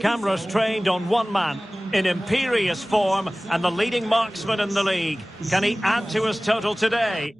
Cameras trained on one man, in imperious form and the leading marksman in the league. Can he add to his total today?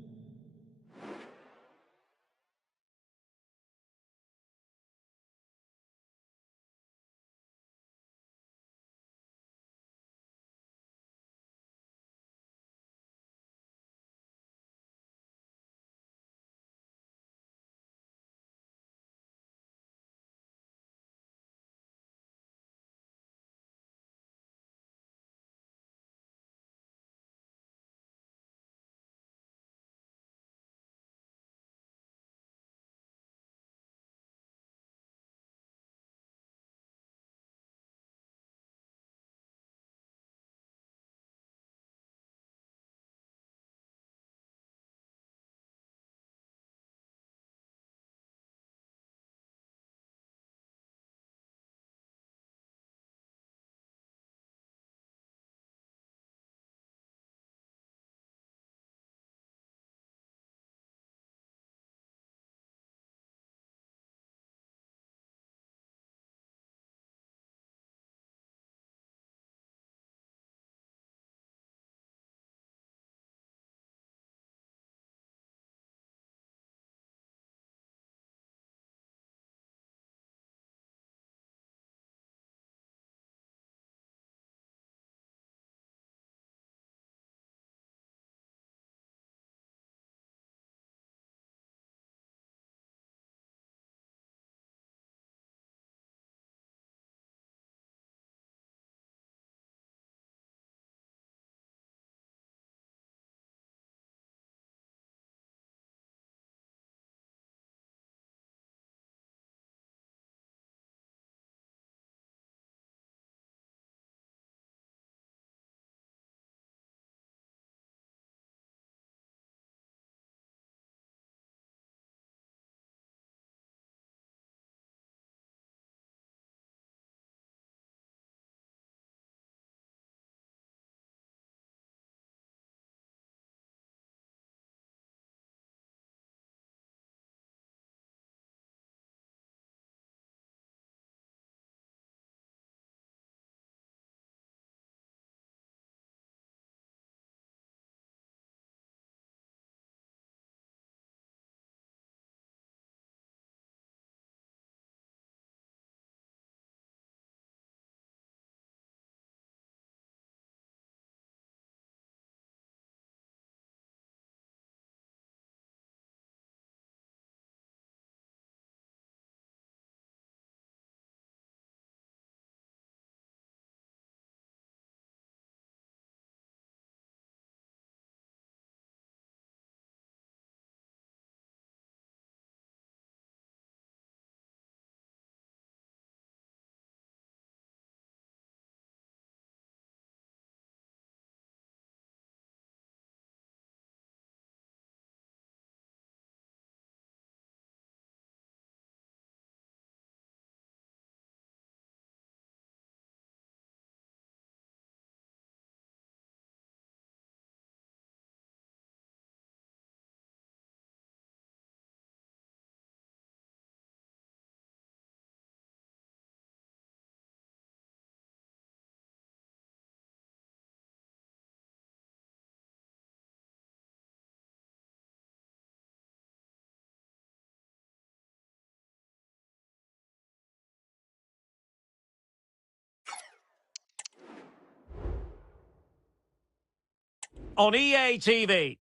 On EA TV.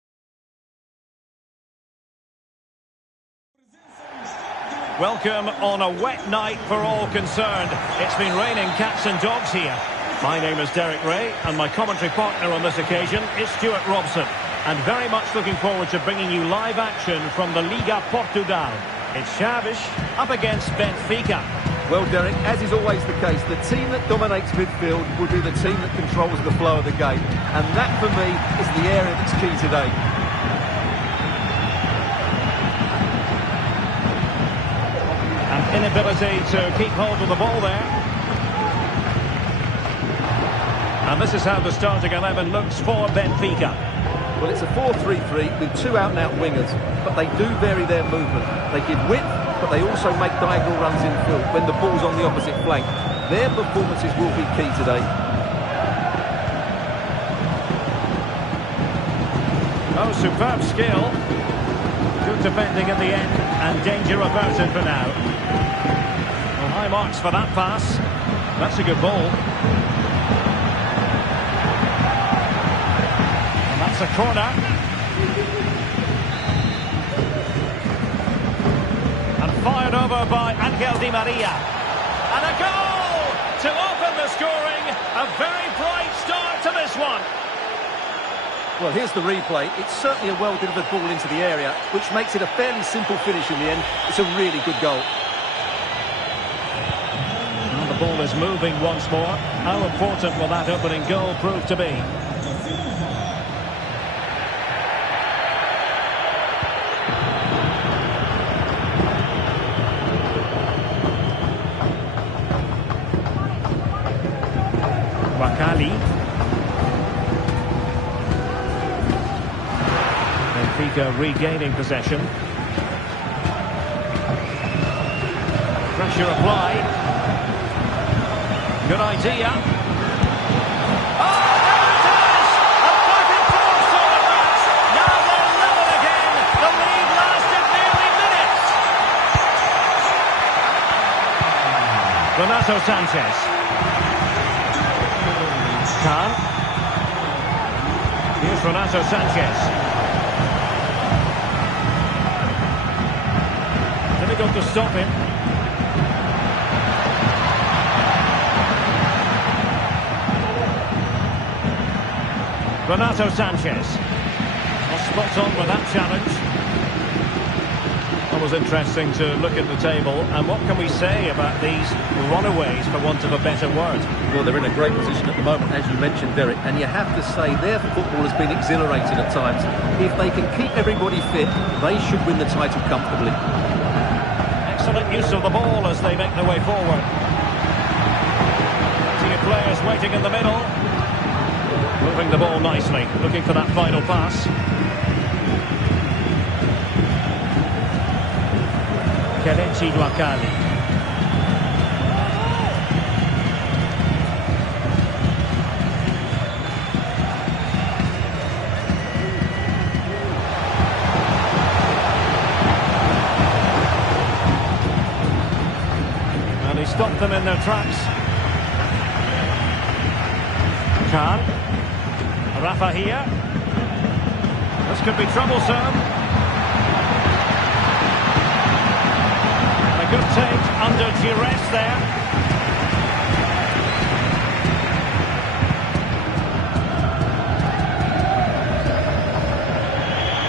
Welcome on a wet night for all concerned. It's been raining cats and dogs here. My name is Derek Ray, and my commentary partner on this occasion is Stuart Robson. And very much looking forward to bringing you live action from the Liga Portugal. It's Chaves up against Benfica. Well, Derek, as is always the case, the team that dominates midfield will be the team that controls the flow of the game. And that, for me, is the area that's key today. An inability to keep hold of the ball there. And this is how the starting 11 looks for Benfica. Well, it's a 4-3-3 with two out-and-out wingers, but they do vary their movement. They give width, but they also make diagonal runs in field when the ball's on the opposite flank. Their performances will be key today. Oh, superb skill. Good defending in the end, and danger averted for now. Well, high marks for that pass. That's a good ball. And that's a corner. And fired over by Angel Di Maria. And a goal to open the scoring. A very bright start to this one. Well, here's the replay. It's certainly a well-delivered ball into the area, which makes it a fairly simple finish in the end. It's a really good goal. Well, the ball is moving once more. How important will that opening goal prove to be? Wakali. Benfica regaining possession. Pressure applied. Good idea. Oh, there it is! A perfect cross all of that. Now they're level again. The lead lasted nearly minutes. Renato Sanchez. Khan. Here's Renato Sanchez. Difficult to stop him. Renato Sanchez. Well, spot on with that challenge. It was interesting to look at the table, and what can we say about these runaways, for want of a better word? Well, they're in a great position at the moment, as you mentioned, Derek, and you have to say their football has been exhilarating at times. If they can keep everybody fit, they should win the title comfortably. Excellent use of the ball as they make their way forward. Plenty of players waiting in the middle. Moving the ball nicely, looking for that final pass. Kelechi Wakali. And he stopped them in their tracks. Khan. Rafa here. This could be troublesome. A good take under duress there.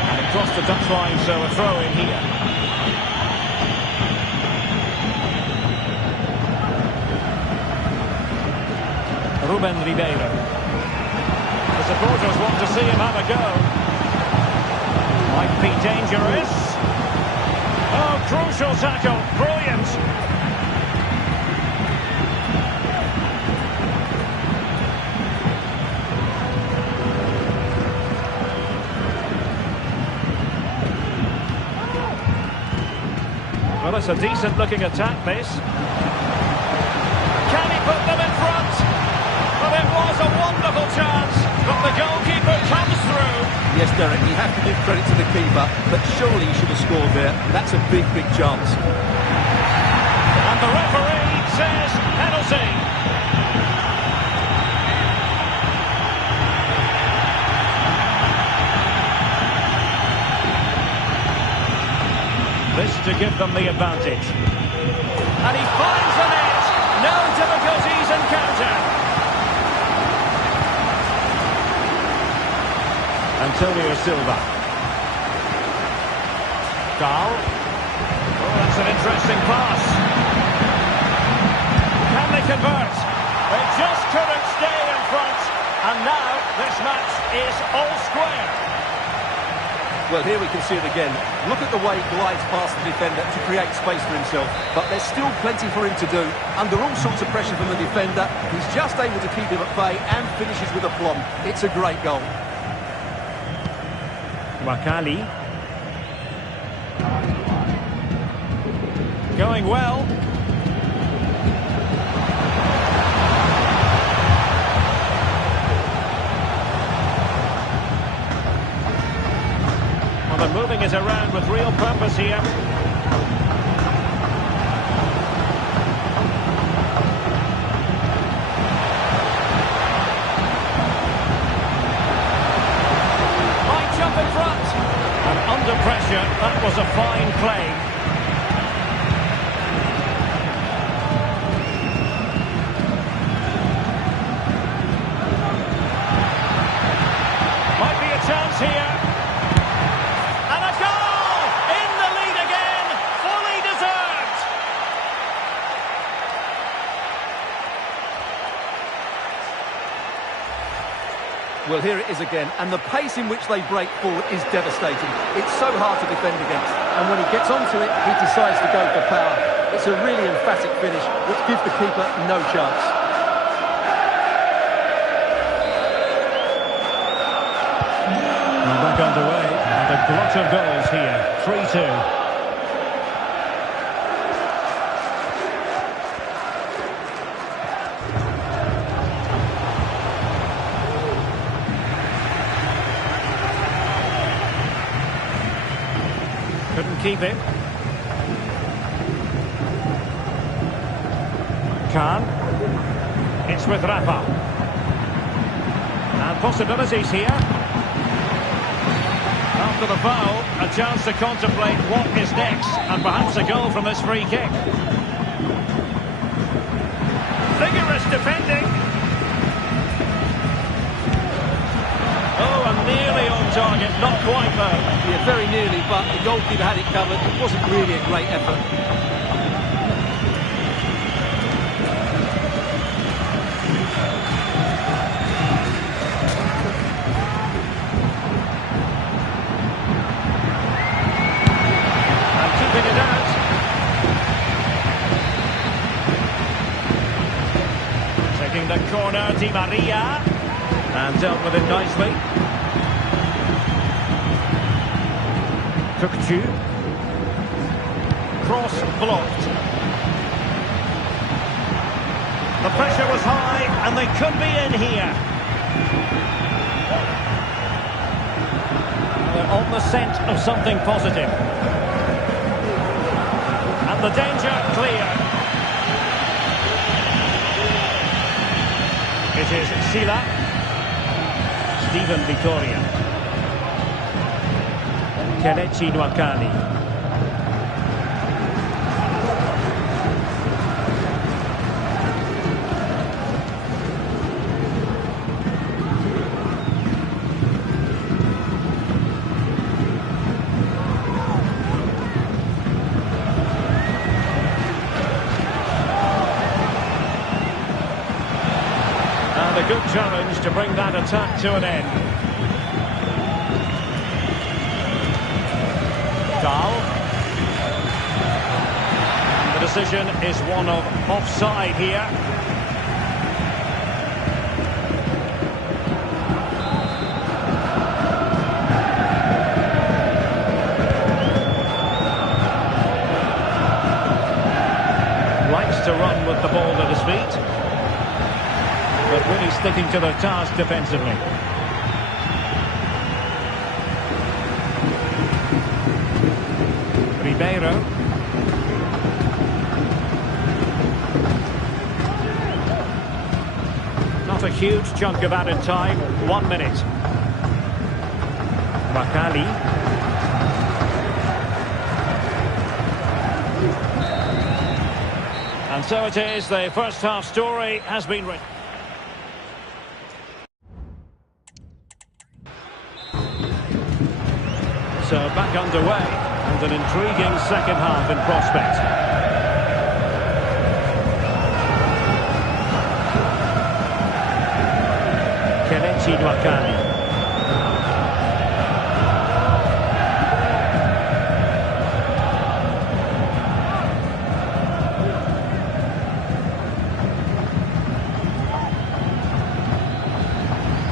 And across the touchline, so a throw in here. Ruben Ribeiro. The supporters want to see him have a go. Might be dangerous. Oh, crucial tackle. Brilliant. Well, it's a decent-looking attack, this. Can he put them in front? Well, it was a wonderful chance, but the goalkeeper comes through. Yes, Derek, you have to give credit to the keeper, but surely he should have scored there. That's a big, big chance. And the referee says penalty. This to give them the advantage. And he finds the net. No difficulties encountered. Antonio Silva. Carl. Oh, that's an interesting pass. Can they convert? They just couldn't stay in front. And now this match is all square. Well, here we can see it again. Look at the way he glides past the defender to create space for himself. But there's still plenty for him to do. Under all sorts of pressure from the defender, he's just able to keep him at bay and finishes with aplomb. It's a great goal. Wakali. Going well. moving it around with real purpose here. Might jump in front. And under pressure, that was a fine play. Chance here, and a goal! In the lead again, fully deserved! Well, here it is again, and the pace in which they break forward is devastating. It's so hard to defend against, and when he gets onto it, he decides to go for power. It's a really emphatic finish, which gives the keeper no chance. Back underway, and a glut of goals here, 3-2. Couldn't keep him. Khan. It's with Rafa. And possibilities here. After the foul, a chance to contemplate what is next, and perhaps a goal from this free kick. Vigorous defending. Oh, and nearly on target, not quite though. Yeah, very nearly, but the goalkeeper had it covered. It wasn't really a great effort. The corner, Di Maria, and dealt with it nicely. Kukulkan. Cross blocked. The pressure was high, and they could be in here. They're on the scent of something positive. And the danger clear. It is Sila. Stephen Vittoria. Kelechi Nwakali. A good challenge to bring that attack to an end. Dahl. The decision is one of offside here. Likes to run with the ball at his feet, but really sticking to their task defensively. Ribeiro. Not a huge chunk of added time, 1 minute. Makali. And so it is, the first half story has been written. So back underway, and an intriguing second half in prospect. Kelechi Nwakali.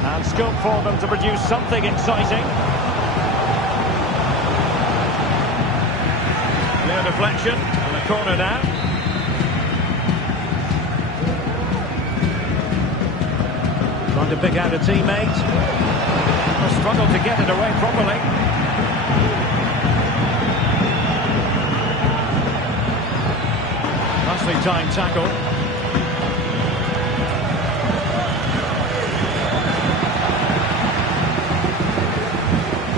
And scope for them to produce something exciting. Deflection, and a corner now. Trying to pick out a teammate. Struggled to get it away properly. Nicely timed tackle.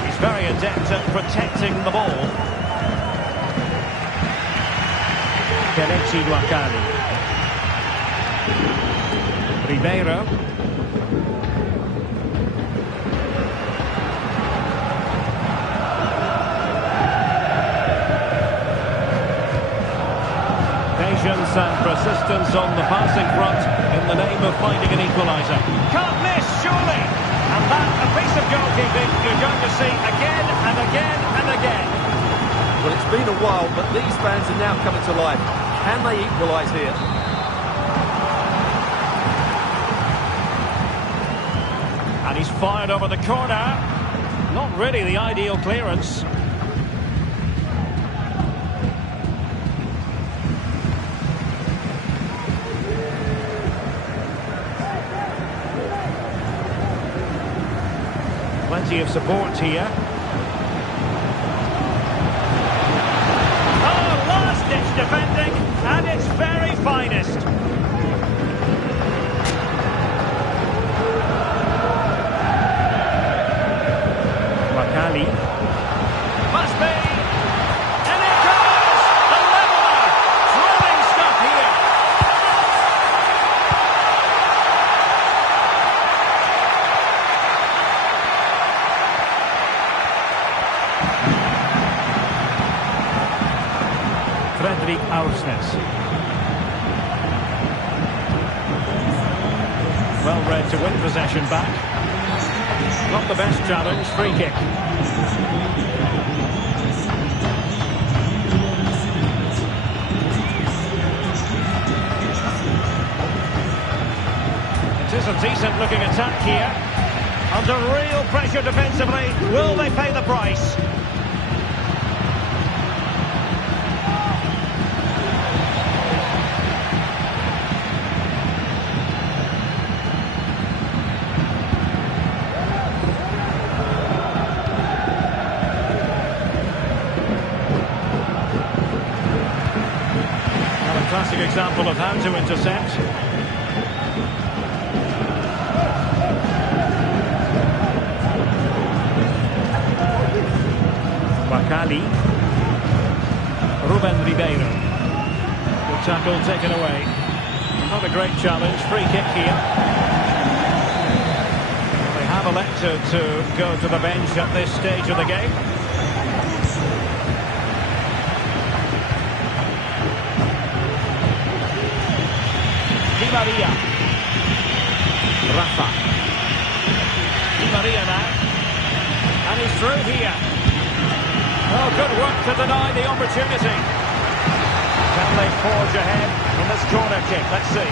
He's very adept at protecting the ball. Kelechi Wakali. Ribeiro. Patience and persistence on the passing front in the name of finding an equaliser. Can't miss, surely! And that, a piece of goalkeeping you're going to see again and again and again. Well, it's been a while, but these fans are now coming to life. Can they equalise here? And he's fired over the corner. Not really the ideal clearance. Plenty of support here. Oh, last-ditch defending, and its very finest. Wakali. Must be. And it goes! The leveller! Thrilling stuff here. Fredrik Aursnes. Well read to win possession back. Not the best challenge, free kick. It is a decent looking attack here. Under real pressure defensively. Will they pay the price? Classic example of how to intercept. Wakali. Ruben Ribeiro. Good tackle taken away. Not a great challenge. Free kick here. They have elected to go to the bench at this stage of the game. Di Maria. Rafa. Di Maria now. And he's through here. Oh, good work to deny the opportunity. Can they forge ahead in this corner kick? Let's see.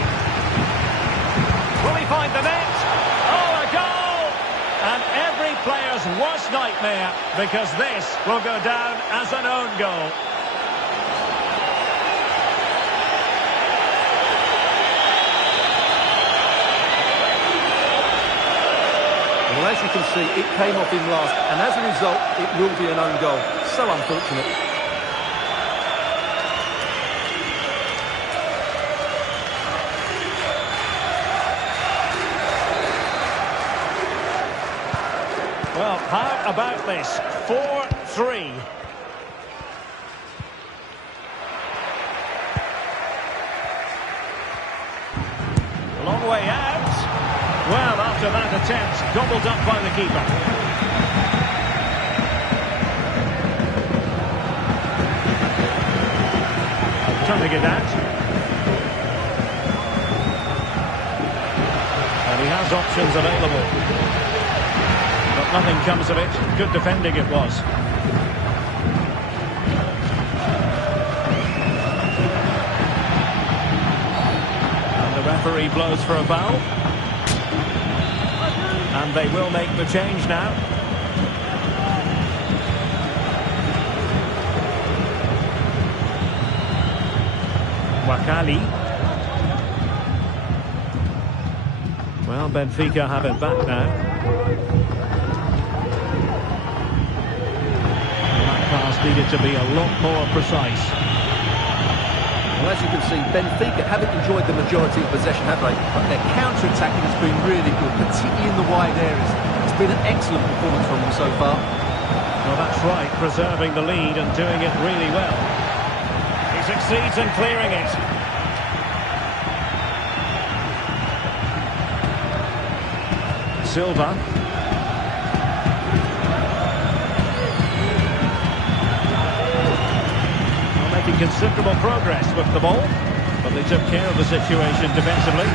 Will he find the net? Oh, a goal! And every player's worst nightmare, because this will go down as an own goal. Well, as you can see, it came off him last, and as a result, it will be an own goal. So unfortunate. Well, how about this? 4-3. Long way out. Well, after that attempt, gobbled up by the keeper. Trying to get that. And he has options available. But nothing comes of it. Good defending it was. And the referee blows for a foul. And they will make the change now. Wakali. Well, Benfica have it back now. That pass needed to be a lot more precise. Well, as you can see, Benfica haven't enjoyed the majority of possession, have they? But their counter-attacking has been really good, particularly in the wide areas. It's been an excellent performance from them so far. Well, that's right, preserving the lead and doing it really well. He succeeds in clearing it. Silva. Making considerable progress with the ball, but they took care of the situation defensively.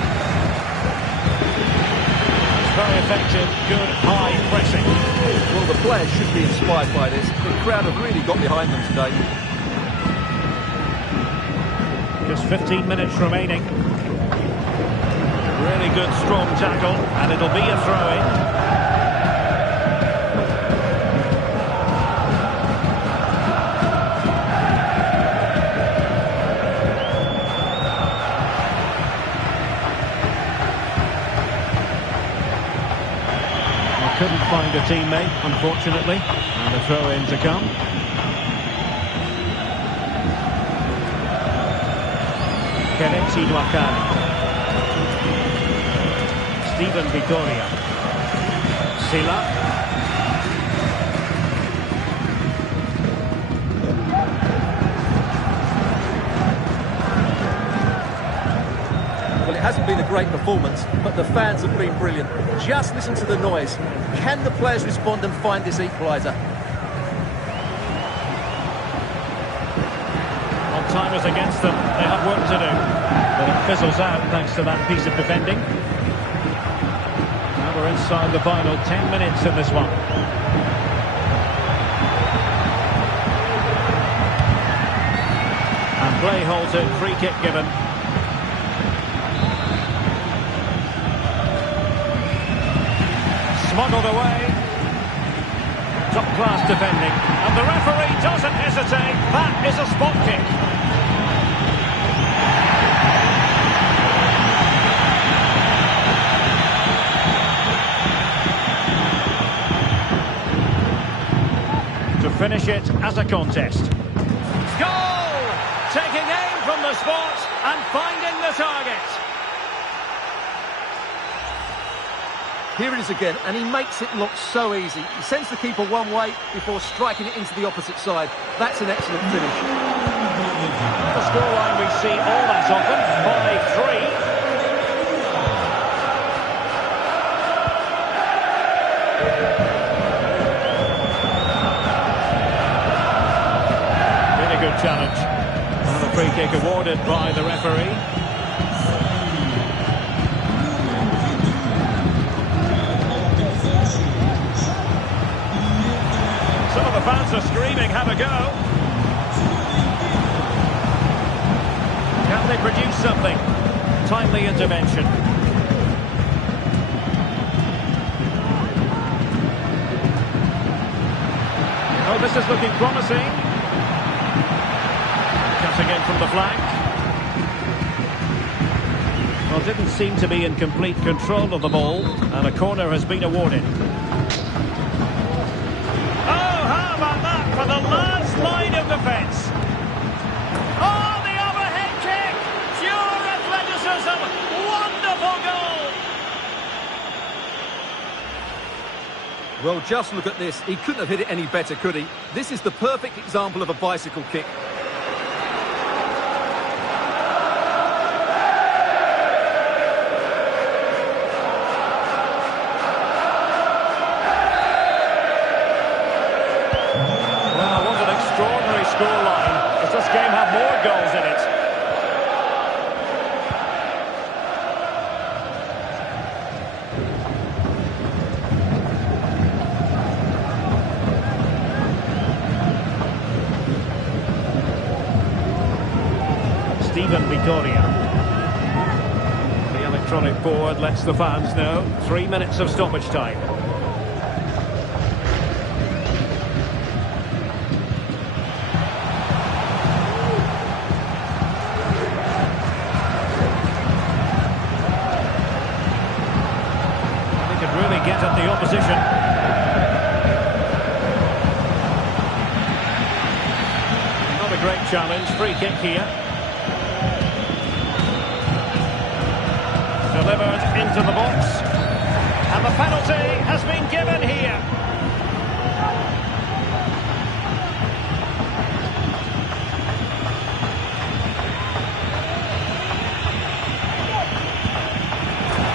It's very effective, good high pressing. Well, the players should be inspired by this. The crowd have really got behind them today. Just 15 minutes remaining. Really good strong tackle, and it'll be a throw-in. Couldn't find a teammate, unfortunately, and a throw-in to come. Kelechi Nwakali. Steven Vittoria. Sila. Well, it hasn't been a great performance, but the fans have been brilliant. Just listen to the noise. Can the players respond and find this equaliser? Well, time is against them. They have work to do. But it fizzles out thanks to that piece of defending. Now we're inside the final 10 minutes in this one. And play halted, free kick given. Smuggled away. Top-class defending. And the referee doesn't hesitate. That is a spot kick. To finish it as a contest. Goal! Taking aim from the spot and finding the target. Here it is again, and he makes it look so easy. He sends the keeper one way before striking it into the opposite side. That's an excellent finish. The scoreline we see all that often, 5-3. Really good challenge. And a free kick awarded by the referee. Some of the fans are screaming, have a go. Can they produce something? Timely intervention. Oh, this is looking promising. Cutting in from the flank. Well, didn't seem to be in complete control of the ball, and a corner has been awarded. For the last line of defence. Oh, the overhead kick! Pure athleticism! Wonderful goal! Well, just look at this. He couldn't have hit it any better, could he? This is the perfect example of a bicycle kick. Extraordinary scoreline. Does this game have more goals in it? Steven Vittoria. The electronic board lets the fans know. 3 minutes of stoppage time. Get at the opposition. Not a great challenge. Free kick here. delivered into the box. And the penalty has been given here.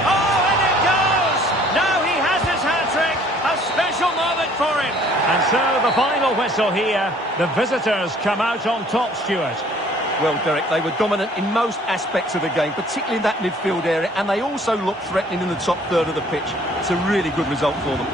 Oh, in it goes! Now he has his hat-trick. A special moment for him. And so the final whistle here. The visitors come out on top, Stuart. Well, Derek, they were dominant in most aspects of the game, particularly in that midfield area, and they also looked threatening in the top third of the pitch. It's a really good result for them.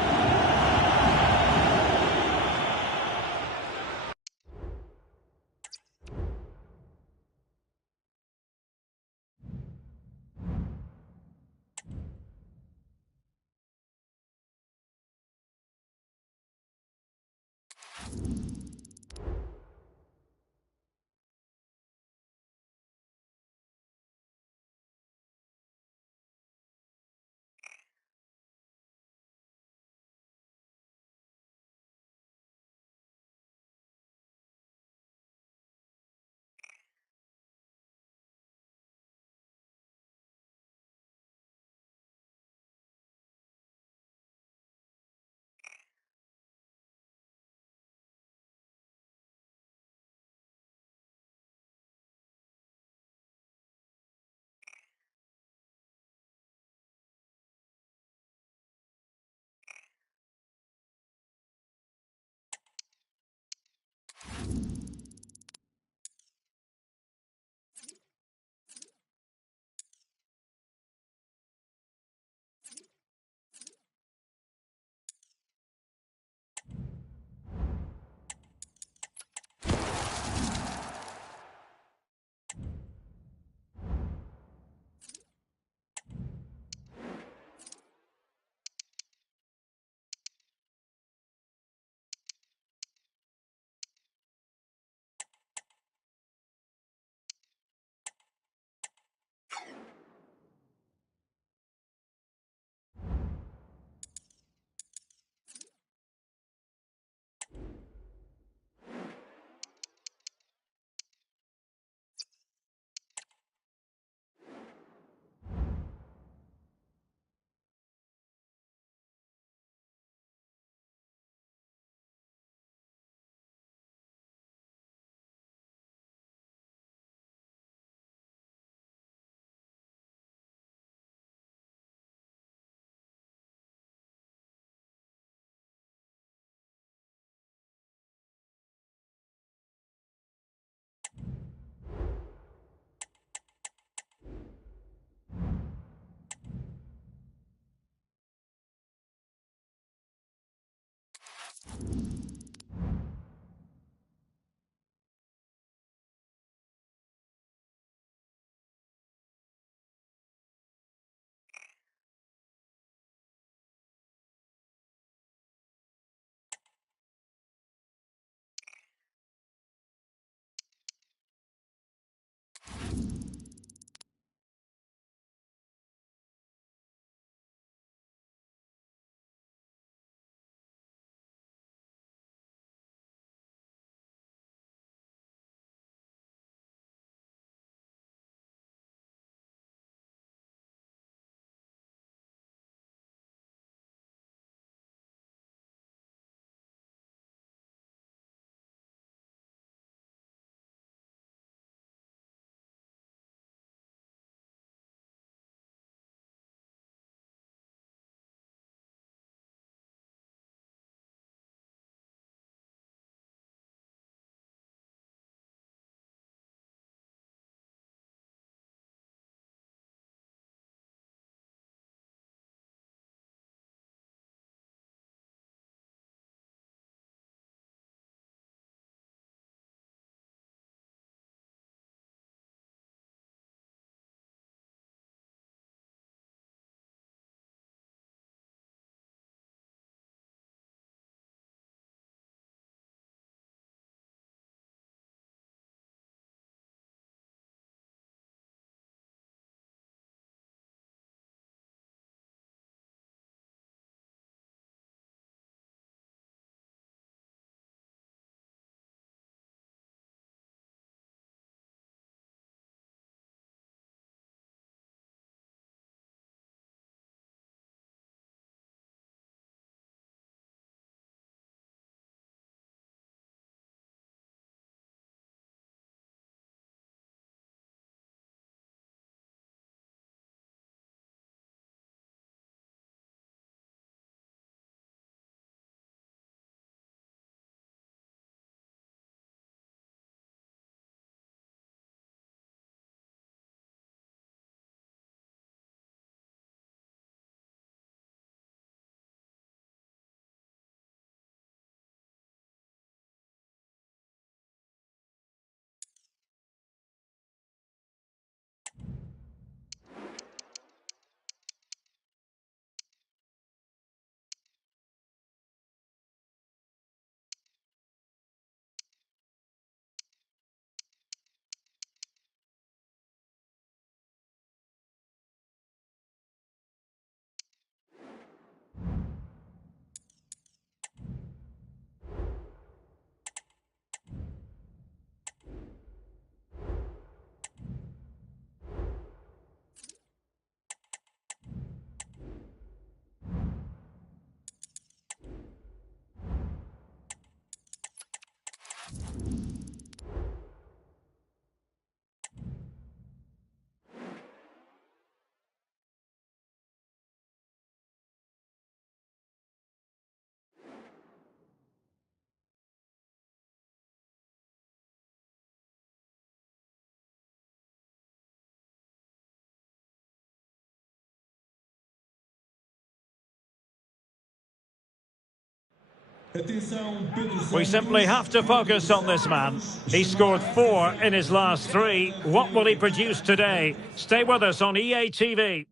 We simply have to focus on this man. He scored 4 in his last 3. What will he produce today? Stay with us on EA TV.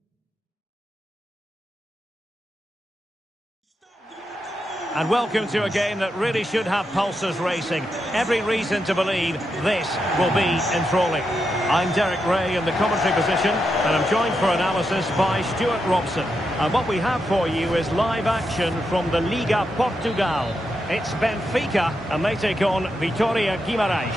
And welcome to a game that really should have pulses racing. Every reason to believe this will be enthralling. I'm Derek Ray in the commentary position, and I'm joined for analysis by Stuart Robson. And what we have for you is live action from the Liga Portugal. It's Benfica, and they take on Vitória Guimarães.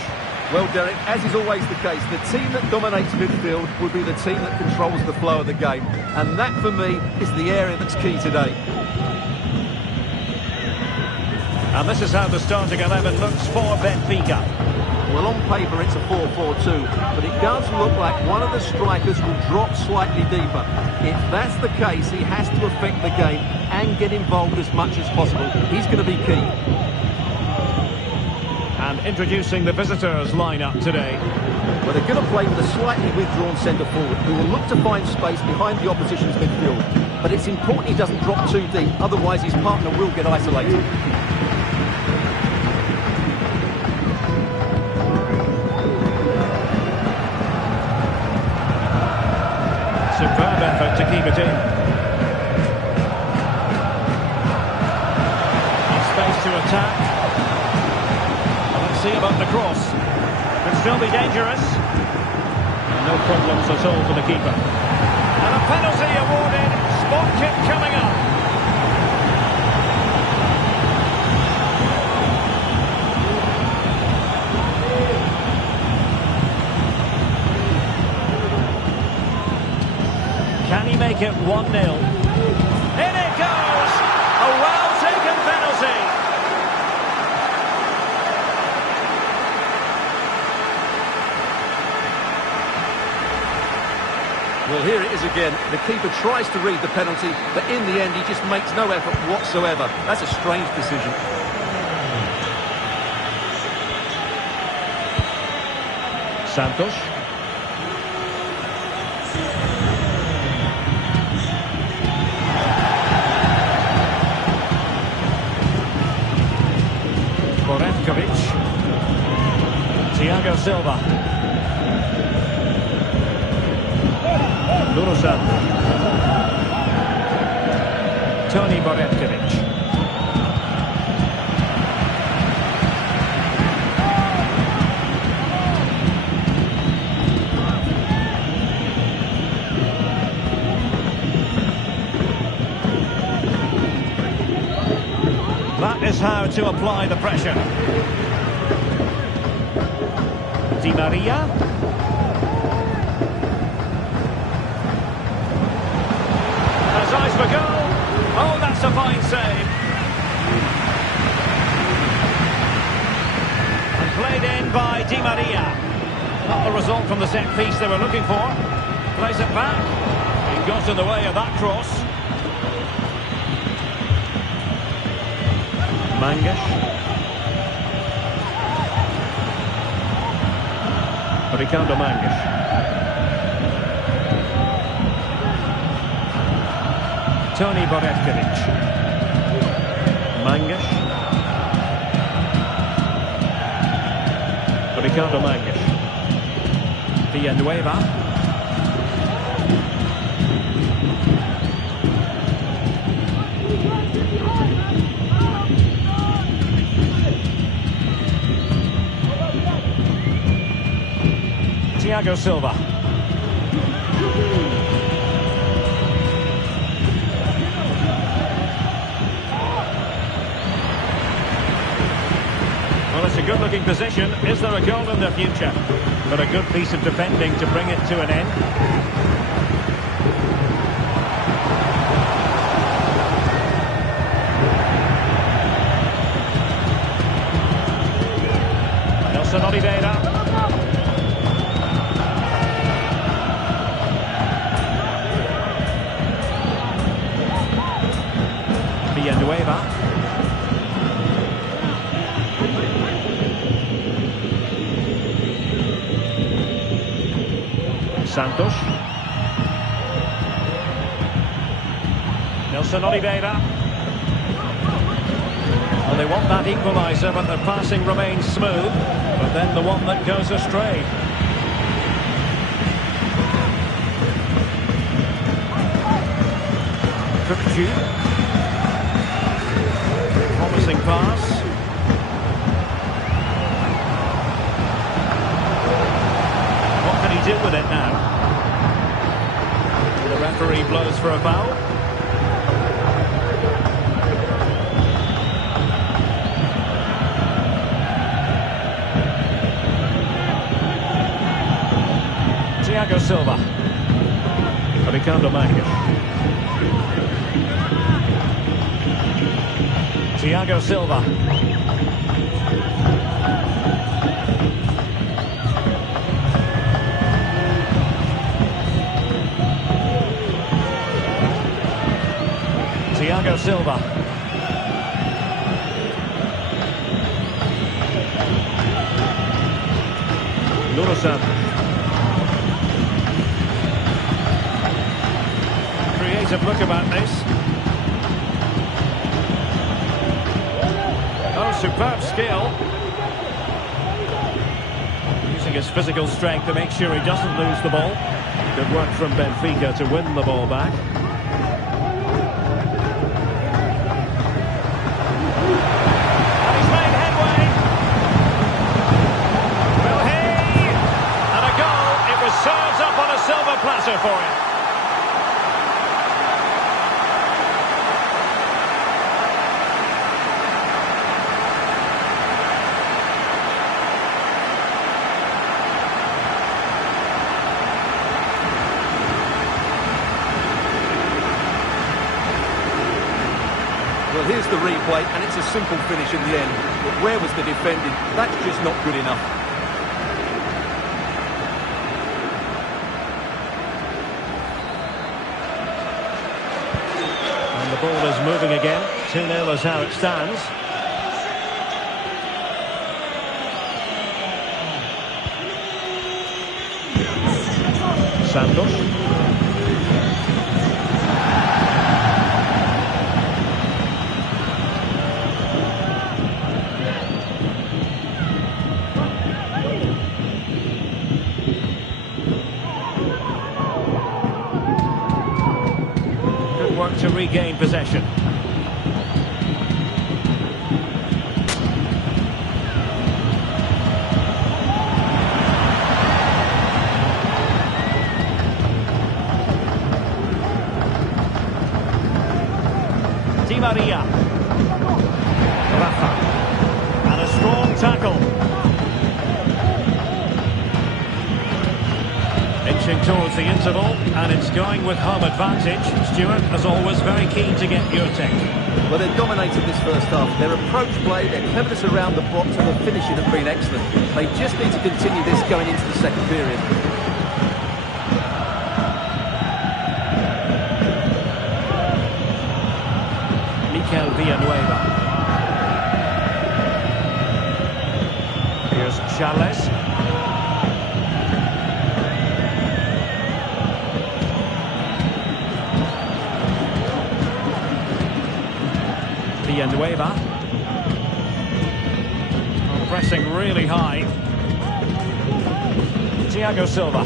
Well, Derek, as is always the case, the team that dominates midfield will be the team that controls the flow of the game. And that, for me, is the area that's key today. And this is how the starting 11 looks for Benfica. Well, on paper it's a 4-4-2, but it does look like one of the strikers will drop slightly deeper. If that's the case, he has to affect the game and get involved as much as possible. He's going to be key. And introducing the visitors' lineup today. Well, they're going to play with a slightly withdrawn centre-forward who will look to find space behind the opposition's midfield. But it's important he doesn't drop too deep, otherwise his partner will get isolated. Superb effort to keep it in. Space to attack. Well, let's see about the cross. Could still be dangerous. No problems at all for the keeper. And a penalty awarded. Spot kick coming up. Can he make it 1-0? In it goes! A well-taken penalty! Well, here it is again. The keeper tries to read the penalty, but in the end he just makes no effort whatsoever. That's a strange decision. Santos. Thiago Silva. Durusan. Toni Borevkovic. That is how to apply the pressure. Di Maria. Has eyes for goal. Oh, that's a fine save. And played in by Di Maria. Not the result from the set piece they were looking for. Plays it back. He got in the way of that cross. Mangas. Ricardo Mangas. Toni Borevkovic. Mangas. Ricardo Mangas. Villanueva. Thiago Silva. Well, it's a good-looking position. Is there a goal in the future? But a good piece of defending to bring it to an end. Nelson Oliveira. Villanueva. Santos. Nelson Oliveira. Well, they want that equaliser, but the passing remains smooth. But then the one that goes astray. Promising pass. What can he do with it now? The referee blows for a foul. Thiago Silva. Ricardo Mangas. Thiago Silva. Thiago Silva. Nunosan. Creative look about this. Superb skill. Using his physical strength to make sure he doesn't lose the ball. Good work from Benfica to win the ball back. And he's made headway. Well, hey! And a goal. It was served up on a silver platter for him. Well, here's the replay, and it's a simple finish in the end. But where was the defending? That's just not good enough. And the ball is moving again. 2-0 is how it stands. Santos. To regain possession. Di Maria. Rafa. And a strong tackle. Inching towards the interval, and it's going with home advantage. Stuart, as always, very keen to get your take. Well, they've dominated this first half. Their approach play, their cleverness around the box, and the finishing have been excellent. They just need to continue this going into the second period. Mikel Villanueva. Here's Charles. Villanueva. Pressing really high. Thiago Silva.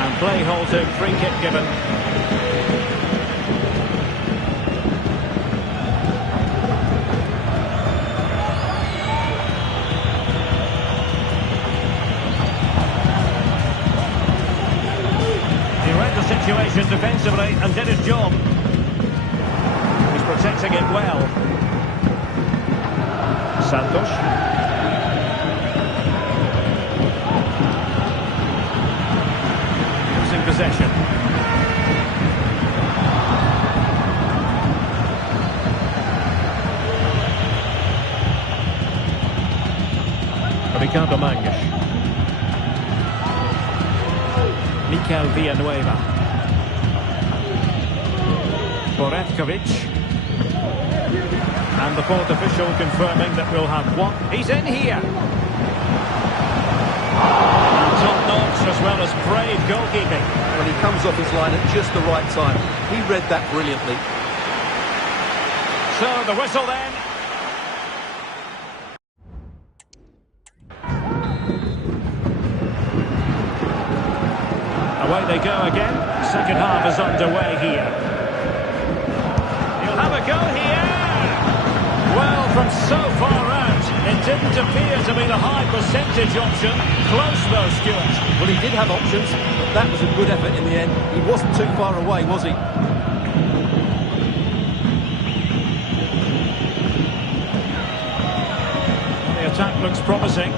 And play halted, free kick given. He read the situation defensively and did his job. Protecting it well. Santos. Losing possession. Ricardo Mangas. Mikel Villanueva. Borevkovic. And the fourth official confirming that we'll have one. He's in here. Top notch as well as brave goalkeeping. When he comes off his line at just the right time. He read that brilliantly. So the whistle then. Away they go again. Second half is underway here. He'll have a go here. Well, from so far out, it didn't appear to be the high percentage option. Close though, Stuart. Well, he did have options, but that was a good effort in the end. He wasn't too far away, was he? The attack looks promising.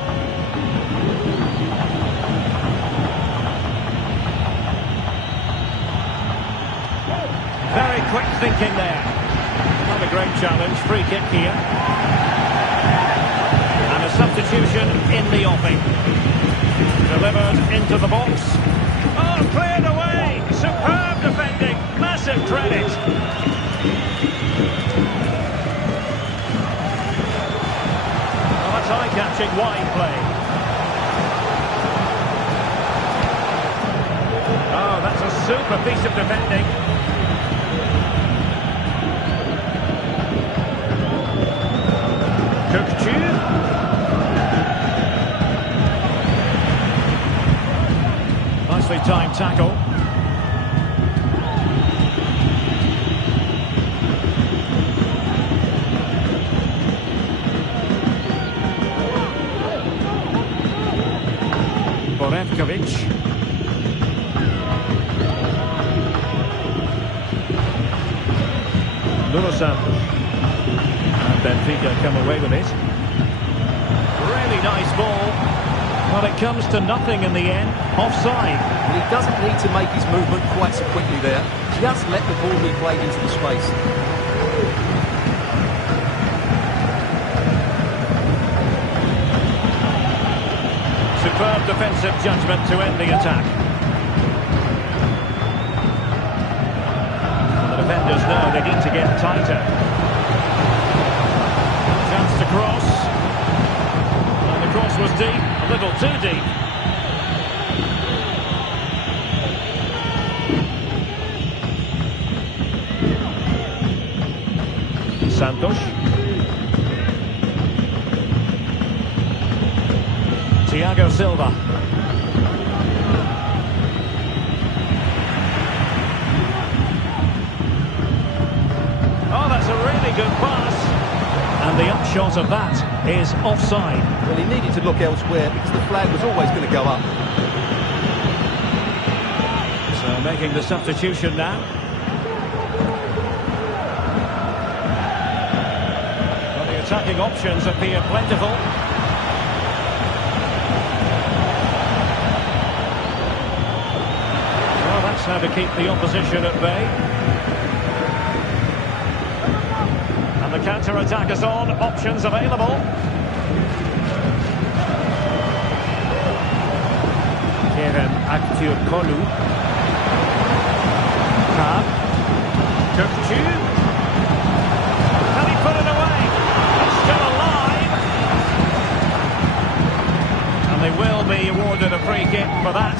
Very quick thinking there. Not a great challenge. Free kick here. And a substitution in the offing. Delivered into the box. Oh, cleared away. Superb defending. Massive credit. Well, that's eye-catching wide play. Oh, that's a super piece of defending. Kukulkan. Nicely timed tackle. Benfica. And Benfica come away with it. Really nice ball. Well, it comes to nothing in the end. Offside. Well, he doesn't need to make his movement quite so quickly there. Just let the ball be played into the space. Superb defensive judgment to end the attack. The defenders know they need to get tighter. Chance to cross. And the cross was deep, a little too deep. Santos. Thiago Silva. Oh, that's a really good pass. And the upshot of that is offside. Well, he needed to look elsewhere because the flag was always going to go up. So making the substitution now. Well, the attacking options appear plentiful. That's how to keep the opposition at bay. And the counter-attack is on. Options available. Kevin Aktiokolu. Kukulkan. Can he put it away? It's still alive. And they will be awarded a free kick for that.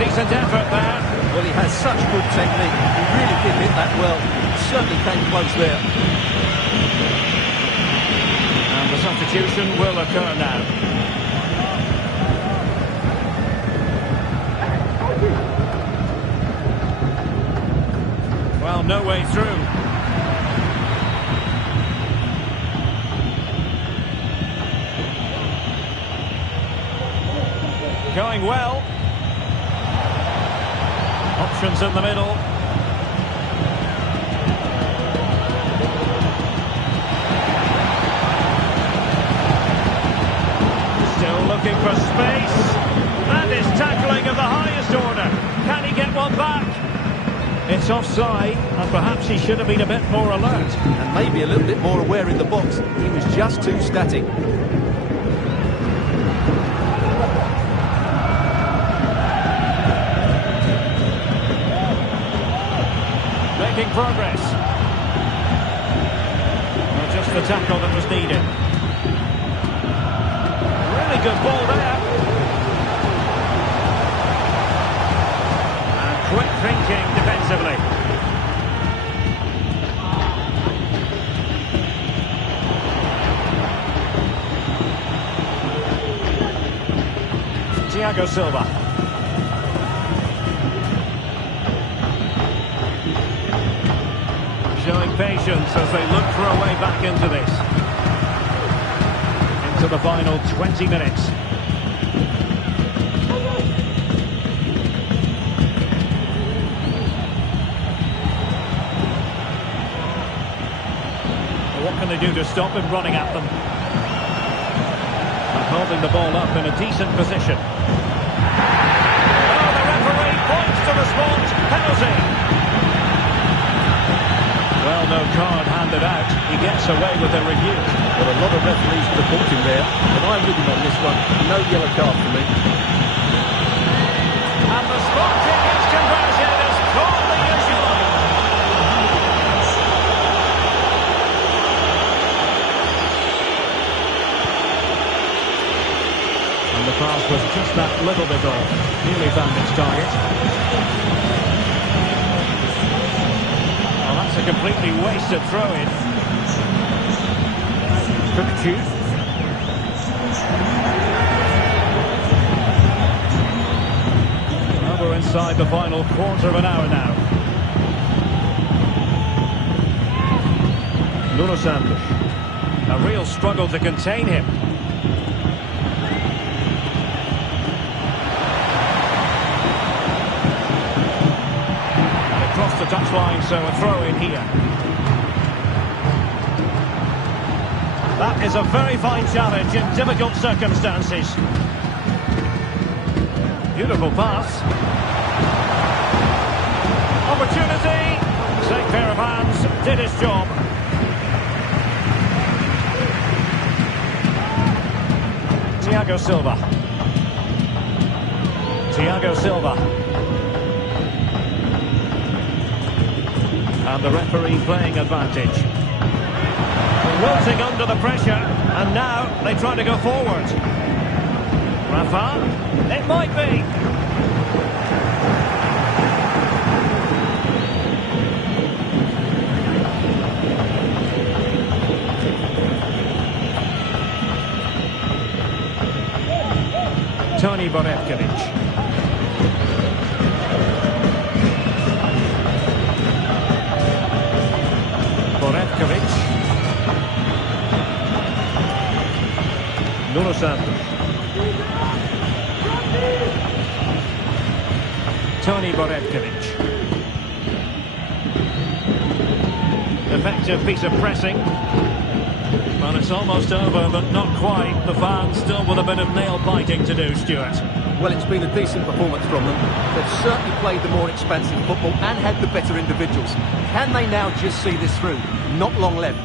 Decent effort there. Well, he has such good technique. He really did hit that well. He certainly came close there. And the substitution will occur now. Well, no way through. Going well. Options in the middle. Still looking for space. That is tackling of the highest order. Can he get one back? It's offside, and perhaps he should have been a bit more alert. And maybe a little bit more aware in the box. He was just too static. Making progress. Well, just just the tackle that was needed. Really good ball there. And quick thinking defensively. Thiago Silva. Showing patience as they look for a way back into this. Into the final 20 minutes. What can they do to stop him running at them? And holding the ball up in a decent position. Oh, the referee points to the spot. Penalty. Well, no card handed out. He gets away with a review. Well, a lot of referees would have bought him there, but I'm with him on this one. No yellow card for me. And the spot kick is converted as calmly as you like. And the pass was just that little bit off. Nearly found its target. Well, that's a completely wasted throw-in. Kukulkan. Well, we're inside the final quarter of an hour now. Nuno Santos. A real struggle to contain him. Across the touchline, so a throw in here. That is a very fine challenge in difficult circumstances. Beautiful pass. Opportunity. Same pair of hands, did his job. Thiago Silva. Thiago Silva. And the referee playing advantage. Wilting under the pressure, and now they try to go forward. Rafa, it might be. Tony Borevkovic. Nuno Santos. Tony Borevkovic. Effective piece of pressing. Well, it's almost over, but not quite. The fans still with a bit of nail-biting to do, Stuart. Well, it's been a decent performance from them. They've certainly played the more expansive football and had the better individuals. Can they now just see this through? Not long left.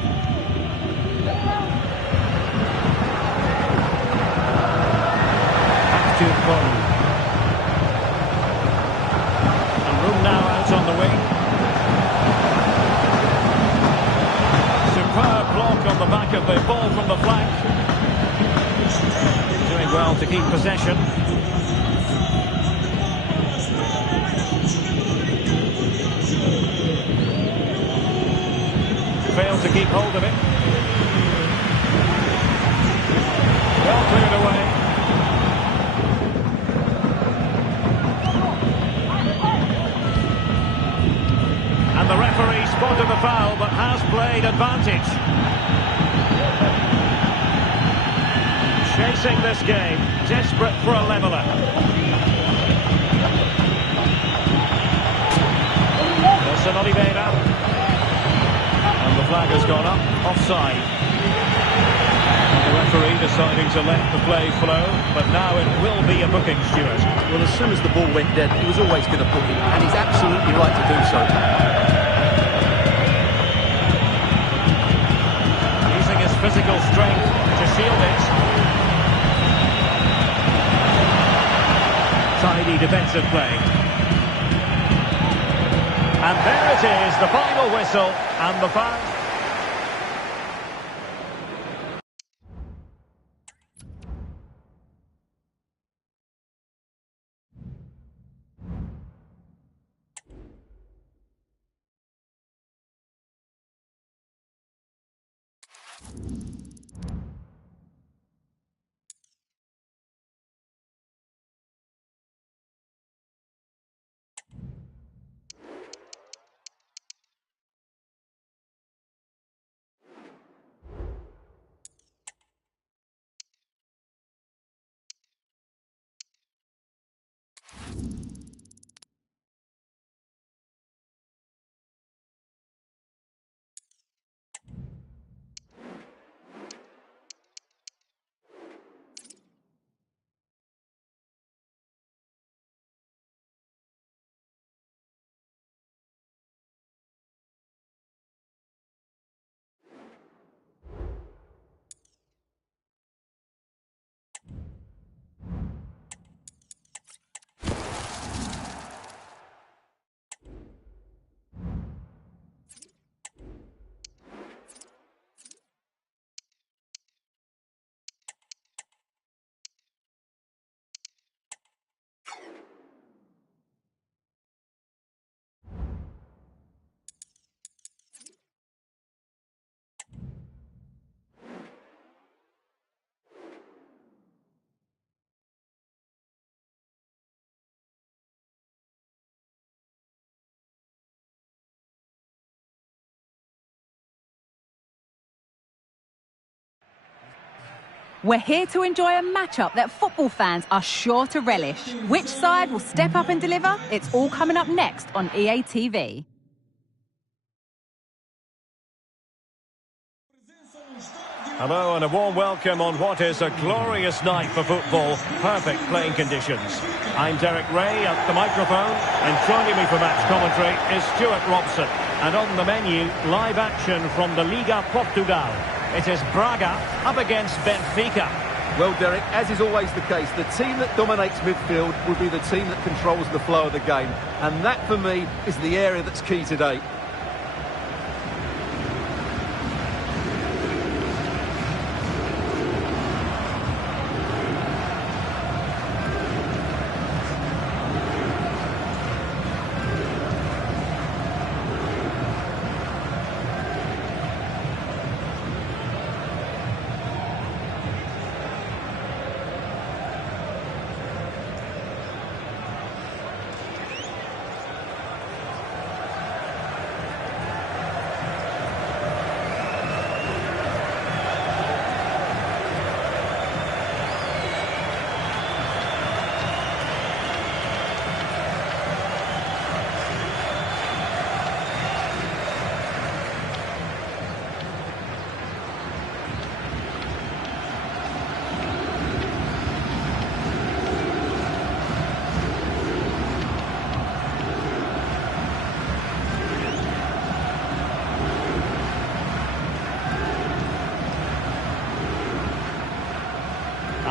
And room now out on the wing. Superb block on the back of the ball from the flank. Doing well to keep possession. Failed to keep hold of it. Well cleared away. And the referee spotted the foul, but has played advantage. Chasing this game, desperate for a leveller. Wilson Oliveira. And the flag has gone up, offside. The referee deciding to let the play flow, but now it will be a booking, Stuart. Well, as soon as the ball went dead, he was always going to book it, and he's absolutely right to do so. Using his physical strength to shield it. Tidy defensive play. And there it is, the final whistle, and the fans. We're here to enjoy a matchup that football fans are sure to relish. Which side will step up and deliver? It's all coming up next on EA TV. Hello and a warm welcome on what is a glorious night for football. Perfect playing conditions. I'm Derek Ray at the microphone, and joining me for match commentary is Stuart Robson. And on the menu, live action from the Liga Portugal. It is Braga up against Benfica. Well, Derek, as is always the case, the team that dominates midfield will be the team that controls the flow of the game. And that, for me, is the area that's key today.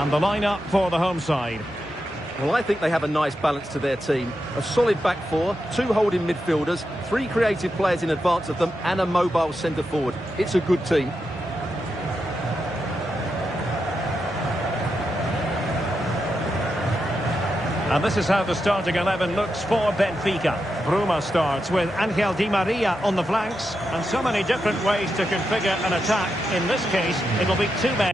And the lineup for the home side. Well, I think they have a nice balance to their team. A solid back four, two holding midfielders, three creative players in advance of them, and a mobile centre-forward. It's a good team. And this is how the starting 11 looks for Benfica. Bruma starts with Angel Di Maria on the flanks. And so many different ways to configure an attack. In this case, it'll be two men.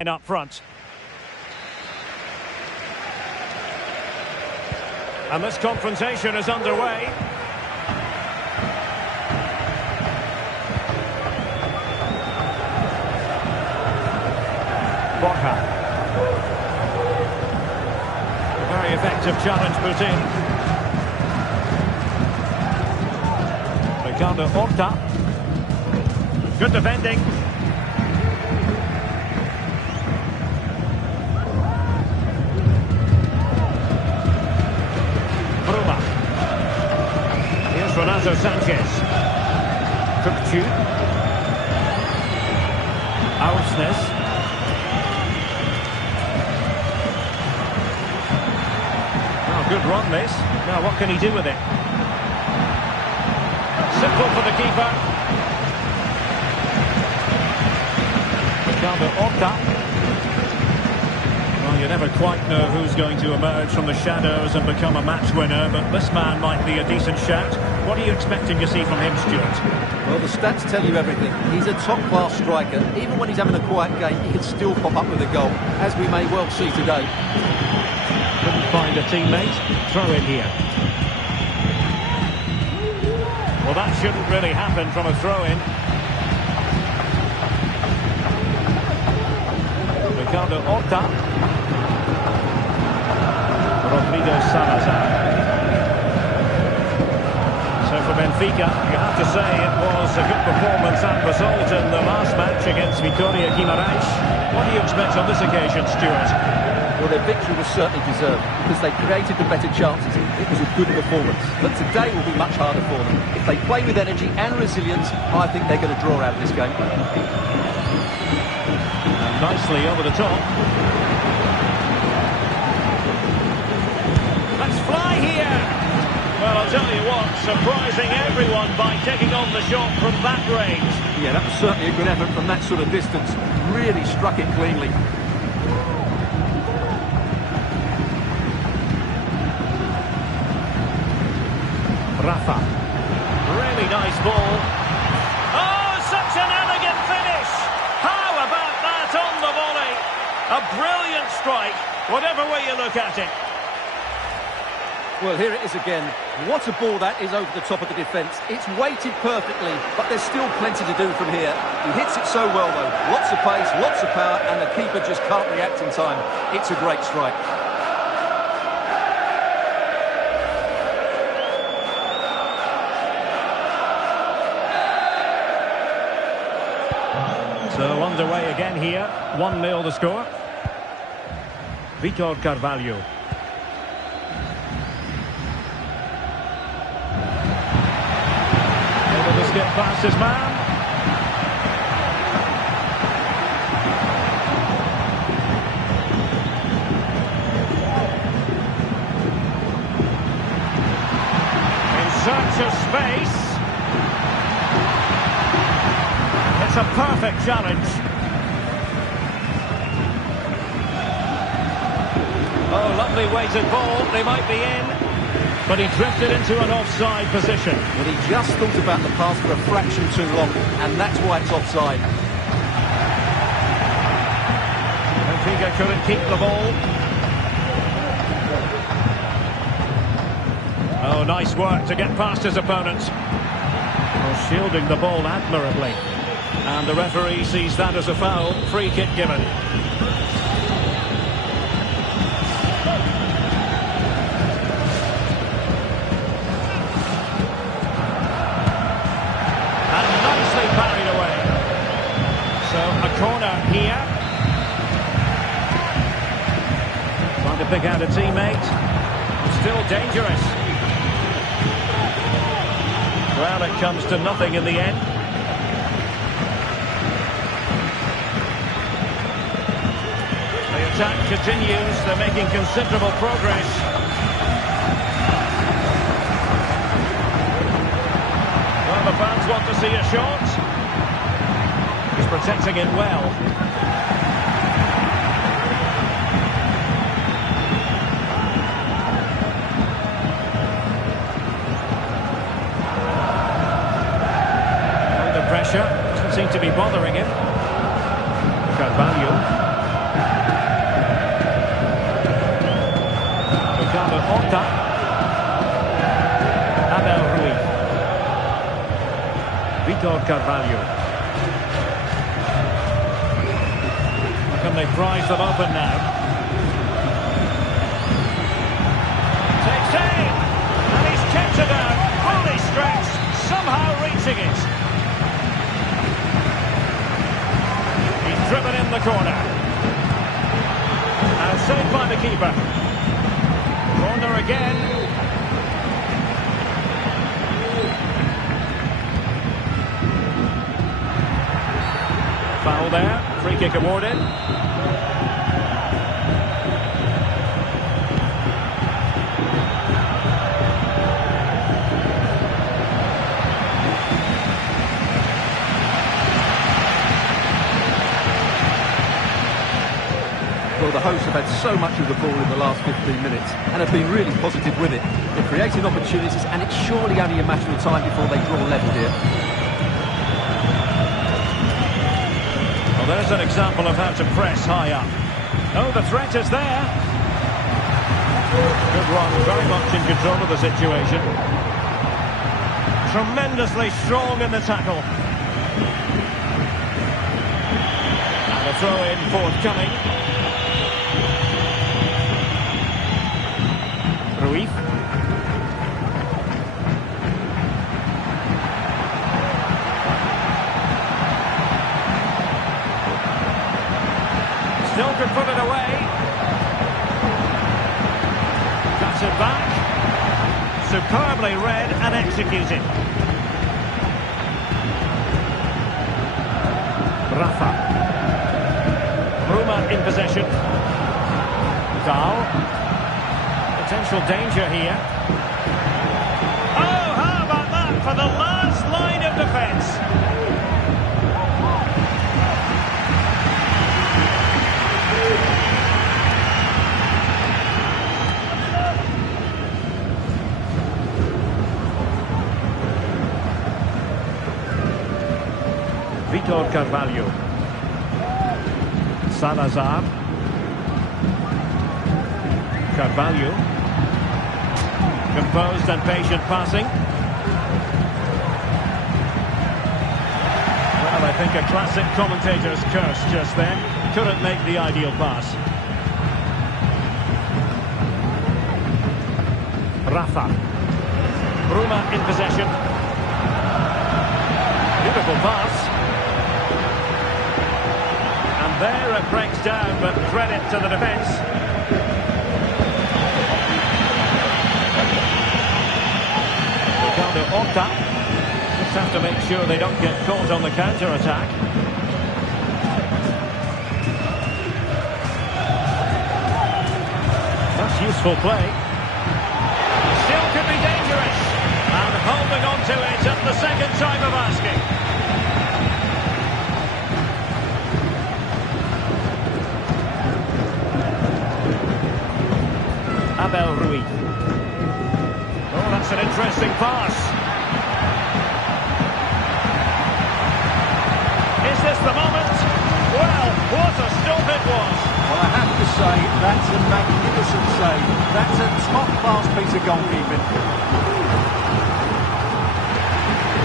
And up front. And this confrontation is underway. Borja. A very effective challenge put in. Ricardo Horta. Good defending. Bruma. Here's Renato Sanchez. Kukcu. Aursnes. Good run this. Now what can he do with it? Simple for the keeper. Ricardo Horta. Well, you never quite know who's going to emerge from the shadows and become a match winner, but this man might be a decent shout. What are you expecting to see from him, Stuart? Well, the stats tell you everything. He's a top-class striker. Even when he's having a quiet game, he can still pop up with a goal, as we may well see today. Couldn't find a teammate. Throw in here. Well, that shouldn't really happen from a throw-in. Ricardo Horta. Rodrigo Salazar. So for Benfica, you have to say it was a good performance and result in the last match against Vitória Guimarães. What do you expect on this occasion, Stuart? Well, their victory was certainly deserved because they created the better chances. It was a good performance. But today will be much harder for them. If they play with energy and resilience, I think they're going to draw out of this game. And nicely over the top. Let's fly here! Well, I'll tell you what, surprising everyone by taking on the shot from that range. Yeah, that was certainly a good effort from that sort of distance. Really struck it cleanly. Rafa. Really nice ball. Oh, such an elegant finish! How about that on the volley? A brilliant strike, whatever way you look at it. Well, here it is again. What a ball that is over the top of the defence. It's weighted perfectly, but there's still plenty to do from here. He hits it so well, though. Lots of pace, lots of power, and the keeper just can't react in time. It's a great strike. So underway again here. 1-0 the score. Vitor Carvalho. Able to skip past his man. In search of space. It's a perfect challenge. Oh, lovely weighted ball. They might be in. But he drifted into an offside position. Well, he just thought about the pass for a fraction too long, and that's why it's offside. Benfica couldn't keep the ball. Oh, nice work to get past his opponent. Well, shielding the ball admirably. And the referee sees that as a foul. Free kick given. And nicely parried away. So a corner here. Trying to pick out a teammate. Still dangerous. Well, it comes to nothing in the end. Attack continues, they're making considerable progress. Well, the fans want to see a shot. He's protecting it well. Under pressure, doesn't seem to be bothering him. Carvalho. Vitor Carvalho. Can they prize them open now? Takes aim! And he's kept it out. Fully stretched. Somehow reaching it. He's driven in the corner. And saved by the keeper. Corner again. Foul there. Free kick awarded. Well, the hosts have had so much of the ball in the last 15 minutes and have been really positive with it. They're creating opportunities, and it's surely only a matter of time before they draw level here. Well, there's an example of how to press high up. Oh, the threat is there. Good run, very much in control of the situation. Tremendously strong in the tackle. And a throw-in forthcoming. Ruiz. Still could put it away. Cuts it back. Superbly read and executed. Rafa. Bruma in possession. Dahl. Potential danger here. Oh, how about that for the last line of defence? Vitor Carvalho. Salazar. Carvalho. Composed and patient passing. Well, I think a classic commentator's curse just then. Couldn't make the ideal pass. Rafa. Bruma in possession. Beautiful pass. And there it breaks down, but credit to the defence. Kukulkan. Just have to make sure they don't get caught on the counter-attack. That's useful play. Still could be dangerous. And holding on to it at the second time of asking. Abel Ruiz. Oh, that's an interesting pass. Is this the moment? Well, what a stop it was. Well, I have to say, that's a magnificent save. That's a top-class piece of goalkeeping.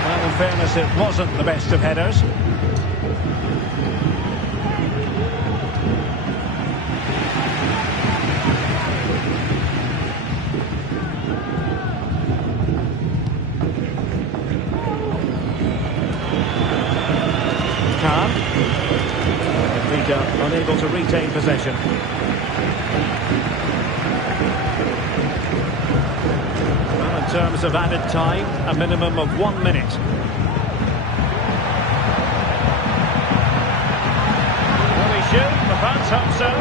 Well, in fairness, it wasn't the best of headers. Benfica unable to retain possession. Well, in terms of added time, a minimum of 1 minute. Will he shoot? The fans hope so.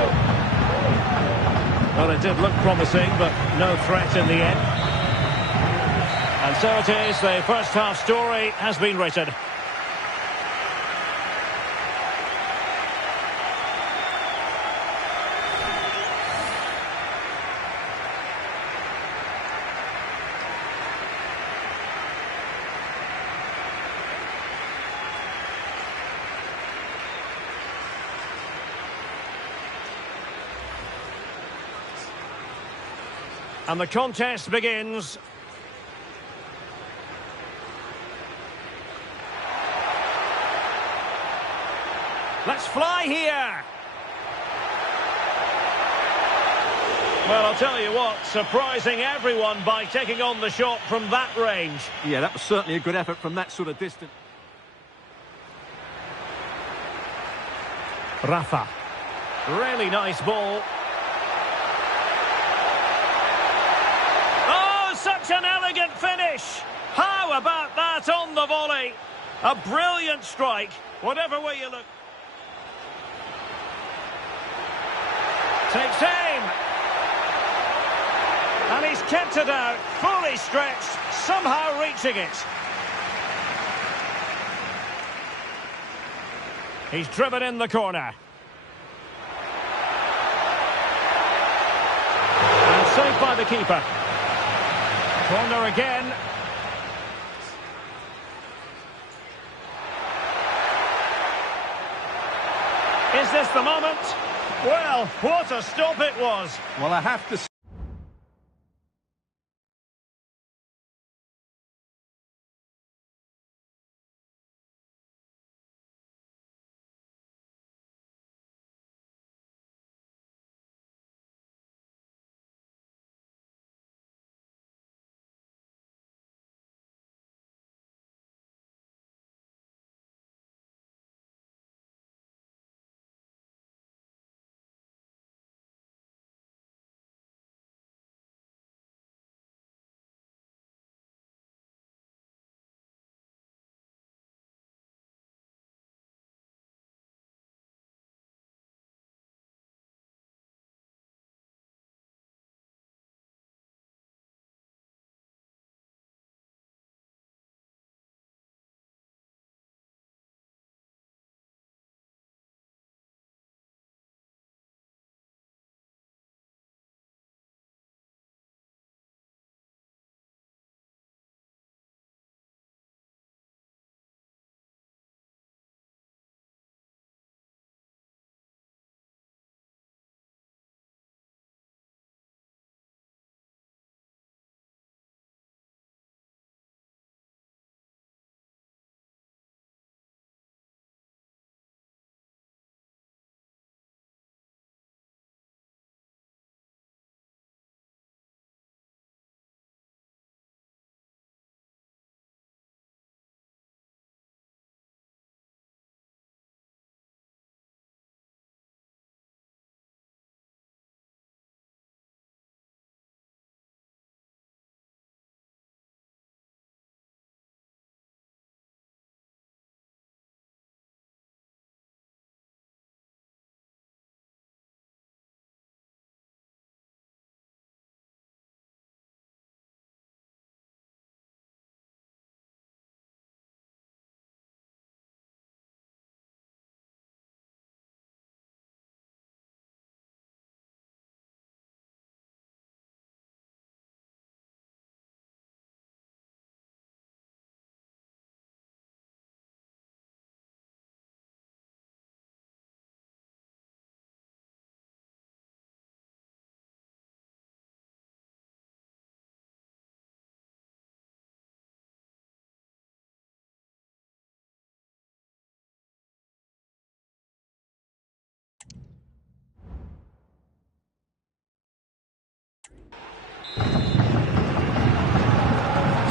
Well, it did look promising, but no threat in the end. And so it is, the first half story has been written. And the contest begins. Let's fly here. Well, I'll tell you what, surprising everyone by taking on the shot from that range. Yeah, that was certainly a good effort from that sort of distance. Rafa. Really nice ball. Oh, such an elegant finish. How about that on the volley? A brilliant strike, whatever way you look. Takes aim. And he's kept it out, fully stretched, somehow reaching it. He's driven in the corner. And saved by the keeper. Corner again. Is this the moment? Well, what a stop it was. Well, I have to say...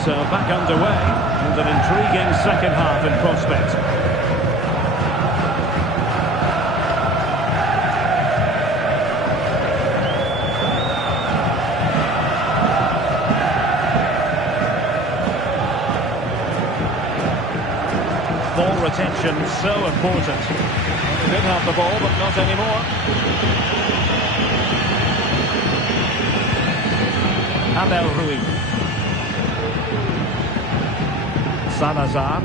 So back underway, and an intriguing second half in prospect. Ball retention so important. They did have the ball, but not anymore. Abel Ruiz. Salazar.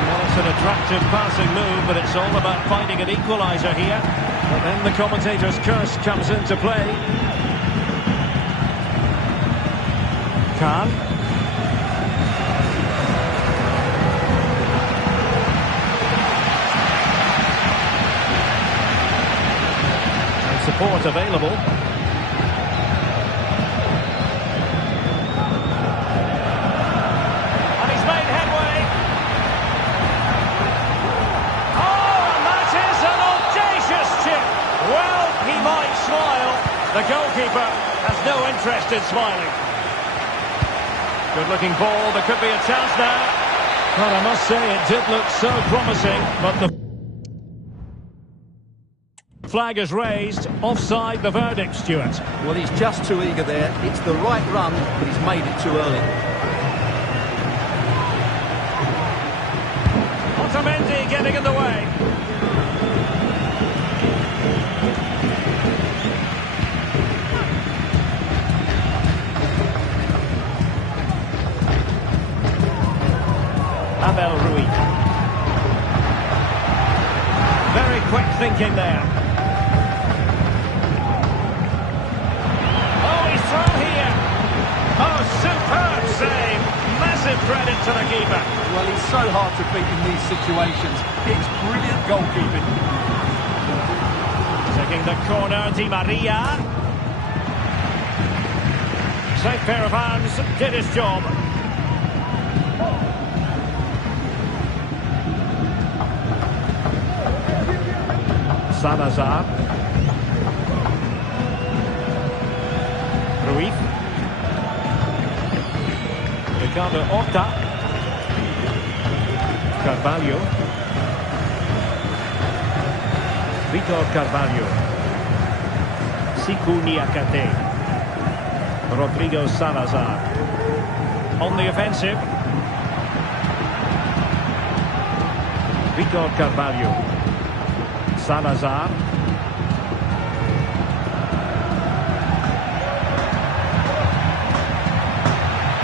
Well, it's an attractive passing move, but it's all about finding an equaliser here. But then the commentator's curse comes into play. Khan. And support available. The goalkeeper has no interest in smiling. Good-looking ball. There could be a chance now. Well, I must say it did look so promising, but the flag is raised. Offside the verdict, Stuart. Well, he's just too eager there. It's the right run, but he's made it too early. Otamendi getting in the way. Abel Ruiz. Very quick thinking there. Oh, he's through here. Oh, superb save. Massive credit to the keeper. Well, he's so hard to beat in these situations. It's brilliant goalkeeping. Taking the corner, Di Maria. Safe pair of hands, did his job. Salazar. Ruiz. Ricardo Horta. Carvalho. Vitor Carvalho. Siku Niakate. Rodrigo Salazar. On the offensive. Vitor Carvalho. Salazar.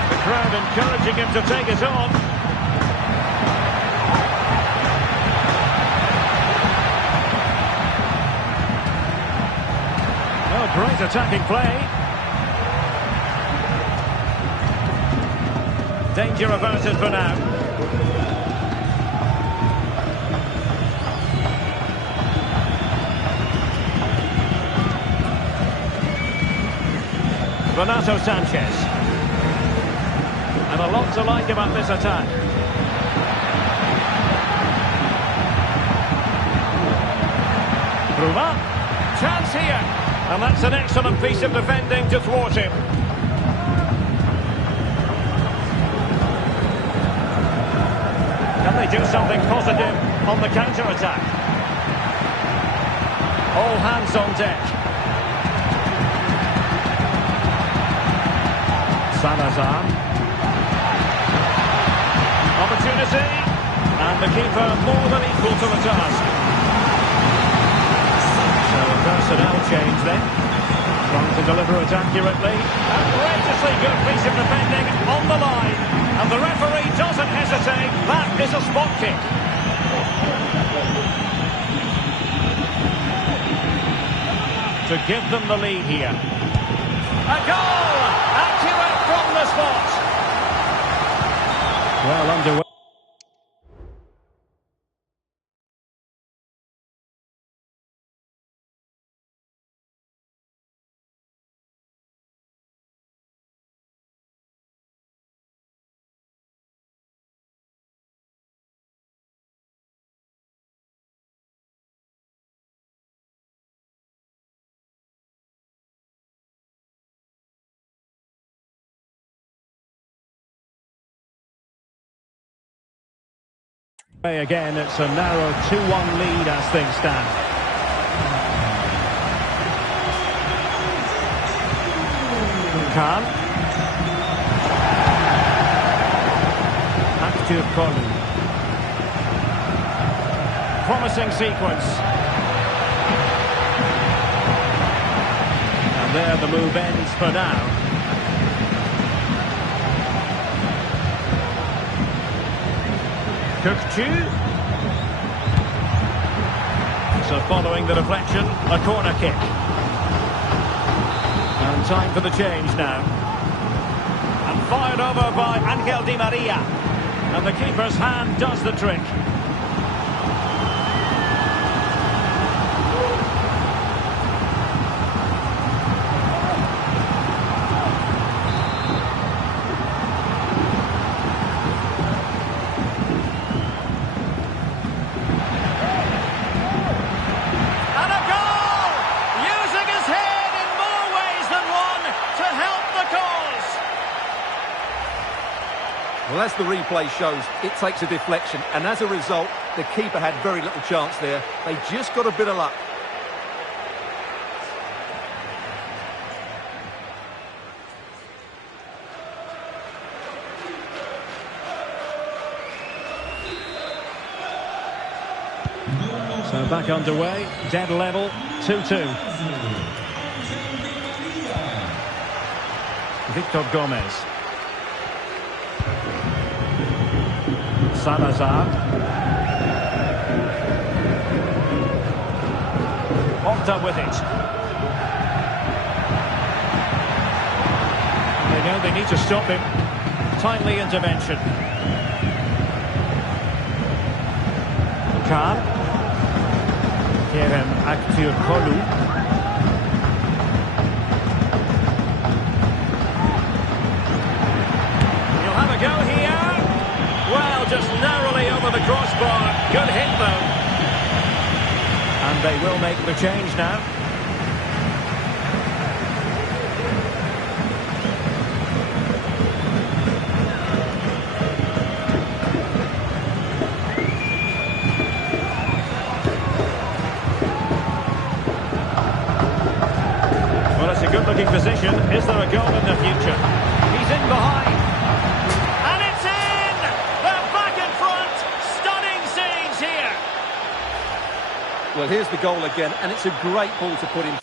The crowd encouraging him to take it on. Oh, great attacking play. Danger averted for now. Renato Sanchez. And a lot to like about this attack. Bruma. Chance here. And that's an excellent piece of defending to thwart him. Can they do something positive on the counter-attack? All hands on deck. Salazar. Opportunity. And the keeper more than equal to the task. So a personnel change then. Trying to deliver it accurately. Outrageously good piece of defending on the line. And the referee doesn't hesitate. That is a spot kick. To give them the lead here. A goal! Accurate from the spot. Well underway. Again, it's a narrow 2-1 lead as things stand. Kukulkan. Active Colin. Promising sequence. And there the move ends for now. Kukcu. So following the deflection, a corner kick. And time for the change now. And fired over by Angel Di Maria. And the keeper's hand does the trick. Well, as the replay shows, it takes a deflection, and as a result, the keeper had very little chance there. They just got a bit of luck. So back underway, dead level, 2-2. Victor Gomez. Salazar. Opta with it. They know they need to stop him. Timely intervention. Khan. Kerem Aktürkoğlu. He'll have a go here. Well, just narrowly over the crossbar. Good hit, though. And they will make the change now. Well, it's a good-looking position. Is there a goal in the future? He's in behind. And it's in! They're back in front. Stunning scenes here. Well, here's the goal again, and it's a great ball to put in.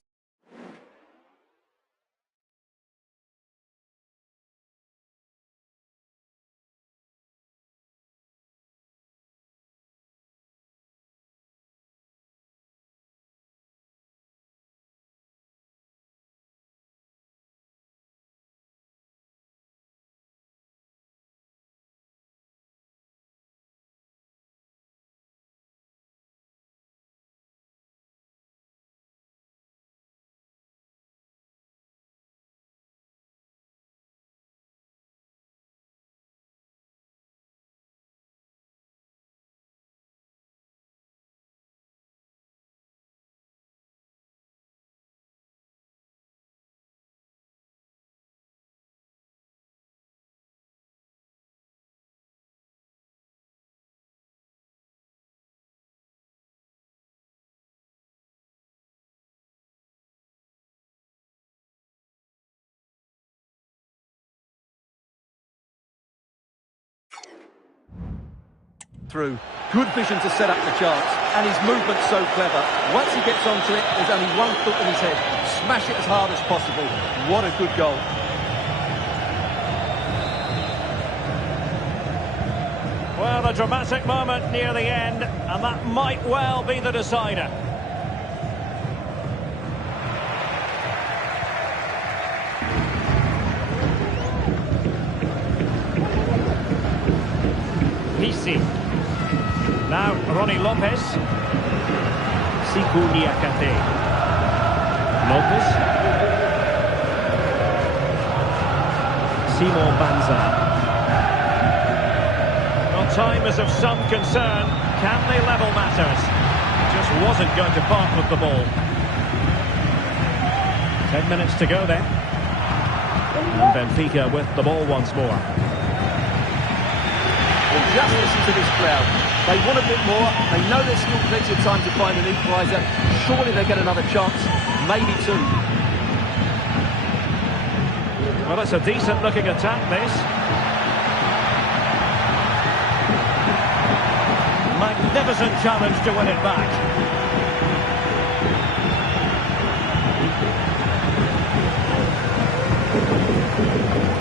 Through. Good vision to set up the chance, and his movement's so clever. Once he gets onto it, there's only one thought in his head. Smash it as hard as possible. What a good goal. Well, a dramatic moment near the end, and that might well be the decider. Hissi. Now, Ronnie Lopez. Siku Niakate. Lopez. Simon Banza. Well, time is of some concern. Can they level matters? Just wasn't going to part with the ball. 10 minutes to go then. And Benfica with the ball once more. Well, just listen to this crowd. They want a bit more. They know there's still plenty of time to find an equaliser. Surely they get another chance. Maybe two. Well, it's a decent-looking attack, this. Magnificent challenge to win it back.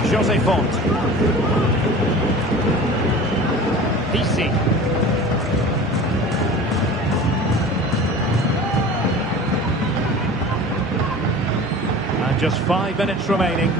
Jose Font. Hissi. And just 5 minutes remaining.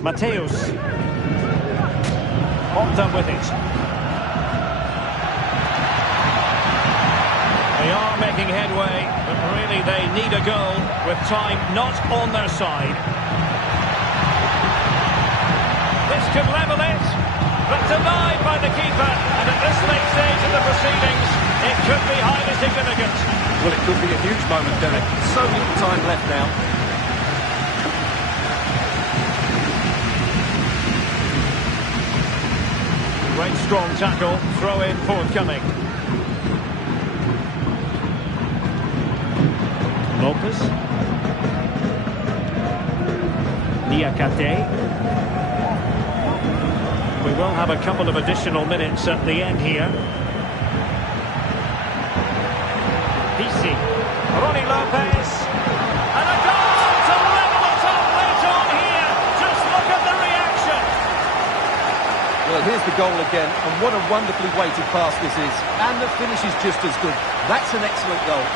Mateus. Horta with it. They are making headway, but really they need a goal with time not on their side. This could level it, but denied by the keeper. And at this late stage of the proceedings, it could be highly significant. Well, it could be a huge moment, Derek. So little time left now. Great strong tackle, throw in forthcoming. Lopez. Niakate. We will have a couple of additional minutes at the end here. Pisi. Ronnie Lopez. And a goal to level it up late on here. Just look at the reaction. Well, here's the goal again, and what a wonderfully weighted pass this is. And the finish is just as good. That's an excellent goal.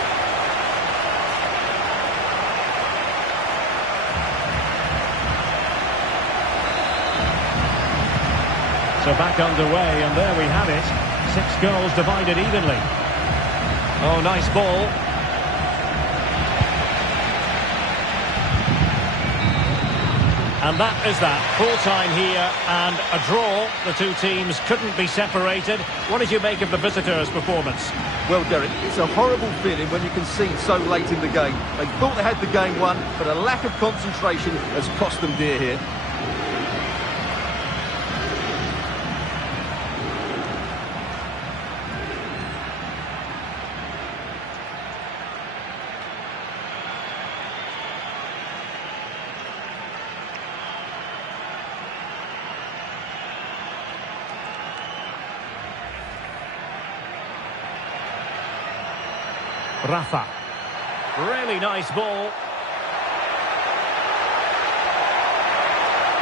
So back underway, and there we have it. 6 goals divided evenly. Oh, nice ball. And that is that. Full time here and a draw. The two teams couldn't be separated. What did you make of the visitors' performance? Well, Derek, it's a horrible feeling when you concede so late in the game. They thought they had the game won, but a lack of concentration has cost them dear here. Rafa. Really nice ball.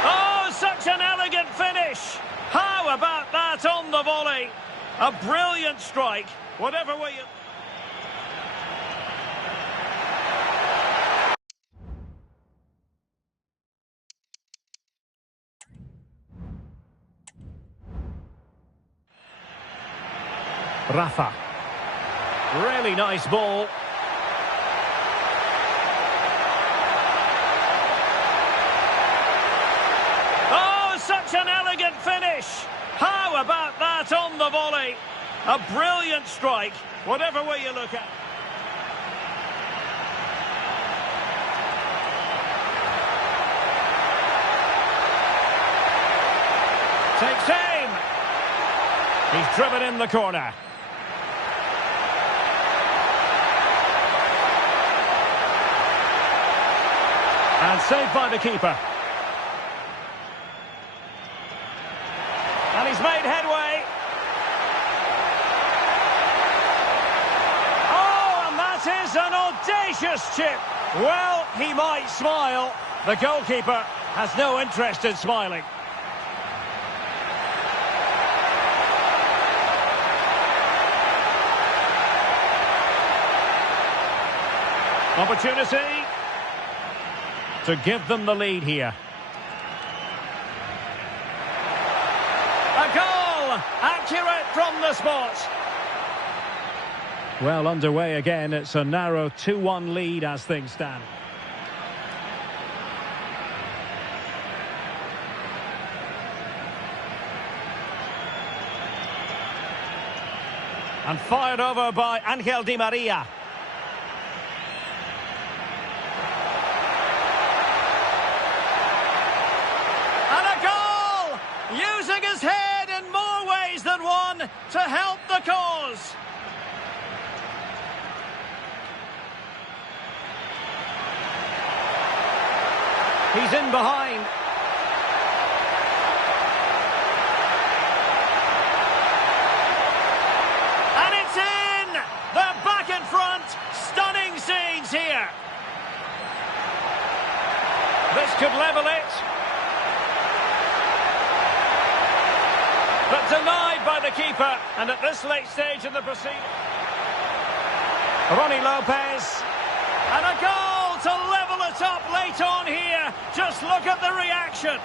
Oh, such an elegant finish. How about that on the volley? A brilliant strike. Whatever way you... Rafa. Really nice ball. Oh, such an elegant finish. How about that on the volley? A brilliant strike, whatever way you look at. Takes aim. He's driven in the corner. And saved by the keeper. And he's made headway. Oh, and that is an audacious chip. Well, he might smile. The goalkeeper has no interest in smiling. Opportunity to give them the lead here. A goal! Accurate from the spot. Well, underway again. It's a narrow 2-1 lead as things stand. And fired over by Angel Di Maria. Using his head in more ways than one to help the cause. He's in behind. And it's in! They're back in front. Stunning scenes here. This could level it. But denied by the keeper, and at this late stage of the proceedings. Ronnie Lopez, and a goal to level it set up late on here. Just look at the reaction.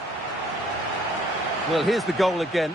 Well, here's the goal again.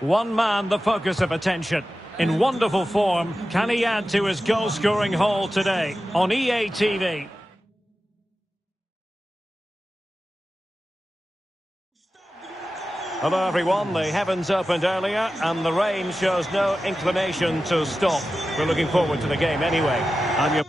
One man the focus of attention. In wonderful form, can he add to his goal-scoring haul today? On EA TV. Hello everyone, the heavens opened earlier and the rain shows no inclination to stop. We're looking forward to the game anyway. I'm your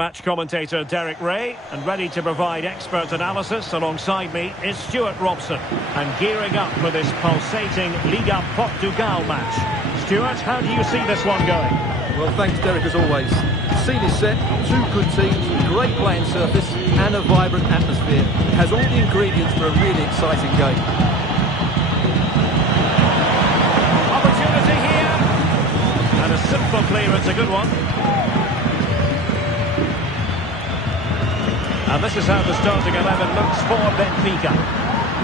Match commentator Derek Ray, and ready to provide expert analysis alongside me is Stuart Robson. And gearing up for this pulsating Liga Portugal match. Stuart, how do you see this one going? Well, thanks, Derek, as always. The scene is set, two good teams, great playing surface and a vibrant atmosphere. It has all the ingredients for a really exciting game. Opportunity here. And a simple clearance, a good one. And this is how the starting 11 looks for Benfica.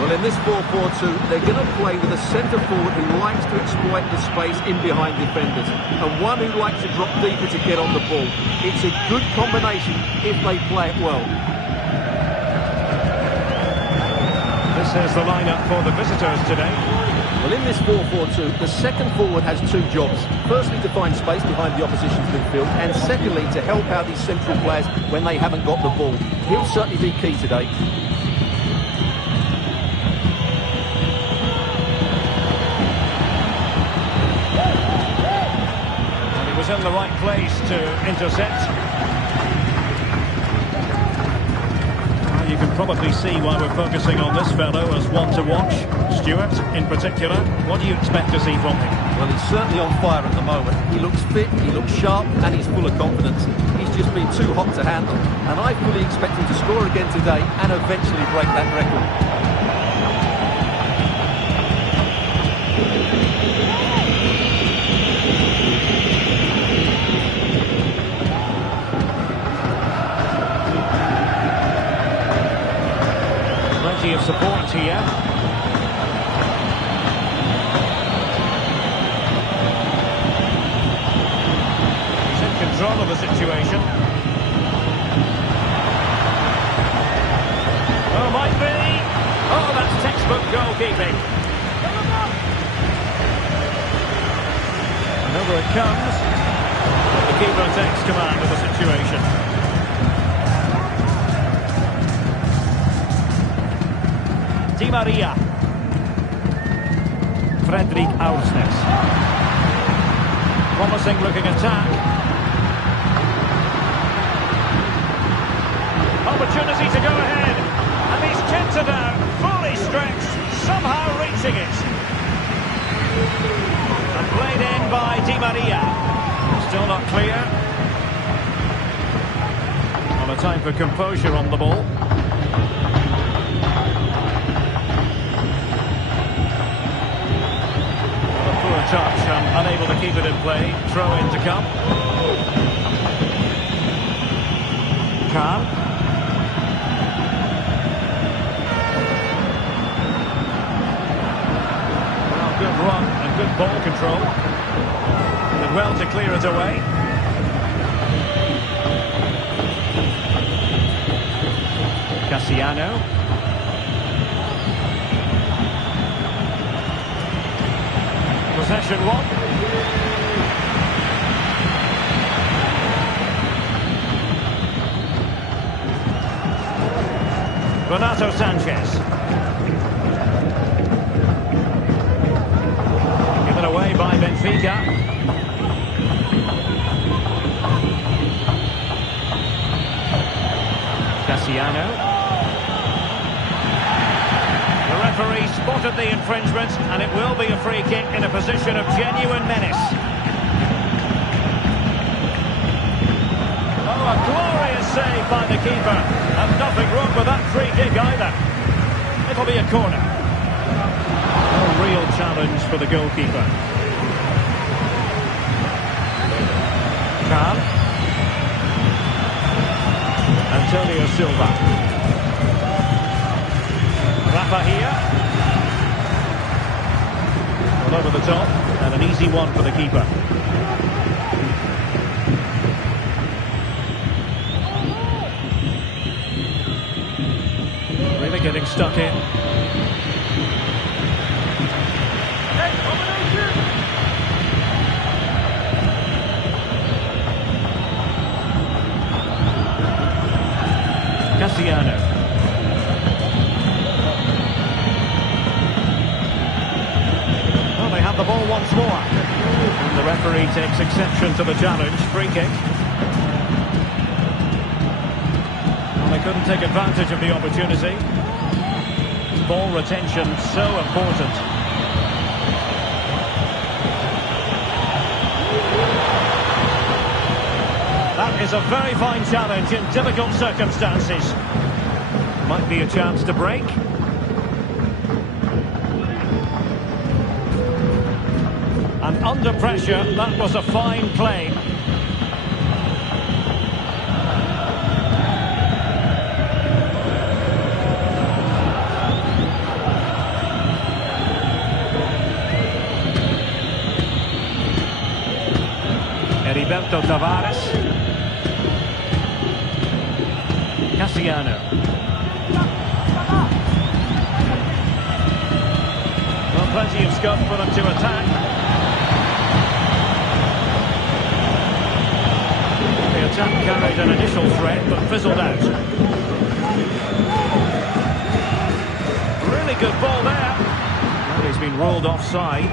Well, in this 4-4-2, they're going to play with a centre-forward who likes to exploit the space in behind defenders, and one who likes to drop deeper to get on the ball. It's a good combination if they play it well. This is the lineup for the visitors today. Well, in this 4-4-2, the second forward has two jobs. Firstly, to find space behind the opposition's midfield, and secondly, to help out these central players when they haven't got the ball. He'll certainly be key today. And he was in the right place to intercept. You can probably see why we're focusing on this fellow as one to watch. Stuart, in particular, what do you expect to see from him? Well, he's certainly on fire at the moment. He looks fit, he looks sharp, and he's full of confidence. He's just been too hot to handle, and I fully expect him to score again today and eventually break that record. Of support here. He's in control of the situation. Oh, might be. Oh, that's textbook goalkeeping. And over it comes. The keeper takes command of the situation. Di Maria. Fredrik Aursnes. Promising looking attack. Opportunity to go ahead. And he's kept it out. Fully stretched. Somehow reaching it. And played in by Di Maria. Still not clear. On a time for composure on the ball. Touch and unable to keep it in play. Throw in to come. Khan. Well, good run and good ball control. Did well to clear it away. Cassiano. Possession one. Renato Sanchez. Given away by Benfica. Cassiano. The referee spotted the infringement, and it will be a free kick in a position of genuine menace. Oh, a glorious save by the keeper, and nothing wrong with that free kick either. It'll be a corner. A real challenge for the goalkeeper. Khan. Antonio Silva. Rafa here. Well, over the top, and an easy one for the keeper. Really getting stuck in. Cassiano. The ball once more. And the referee takes exception to the challenge. Free kick. Couldn't take advantage of the opportunity. Ball retention so important. That is a very fine challenge in difficult circumstances. Might be a chance to break. And under pressure, that was a fine claim. Heriberto Tavares. Cassiano. Well, plenty of scope for them to attack. The attack carried an initial threat, but fizzled out. Really good ball there. Well, he's been ruled offside.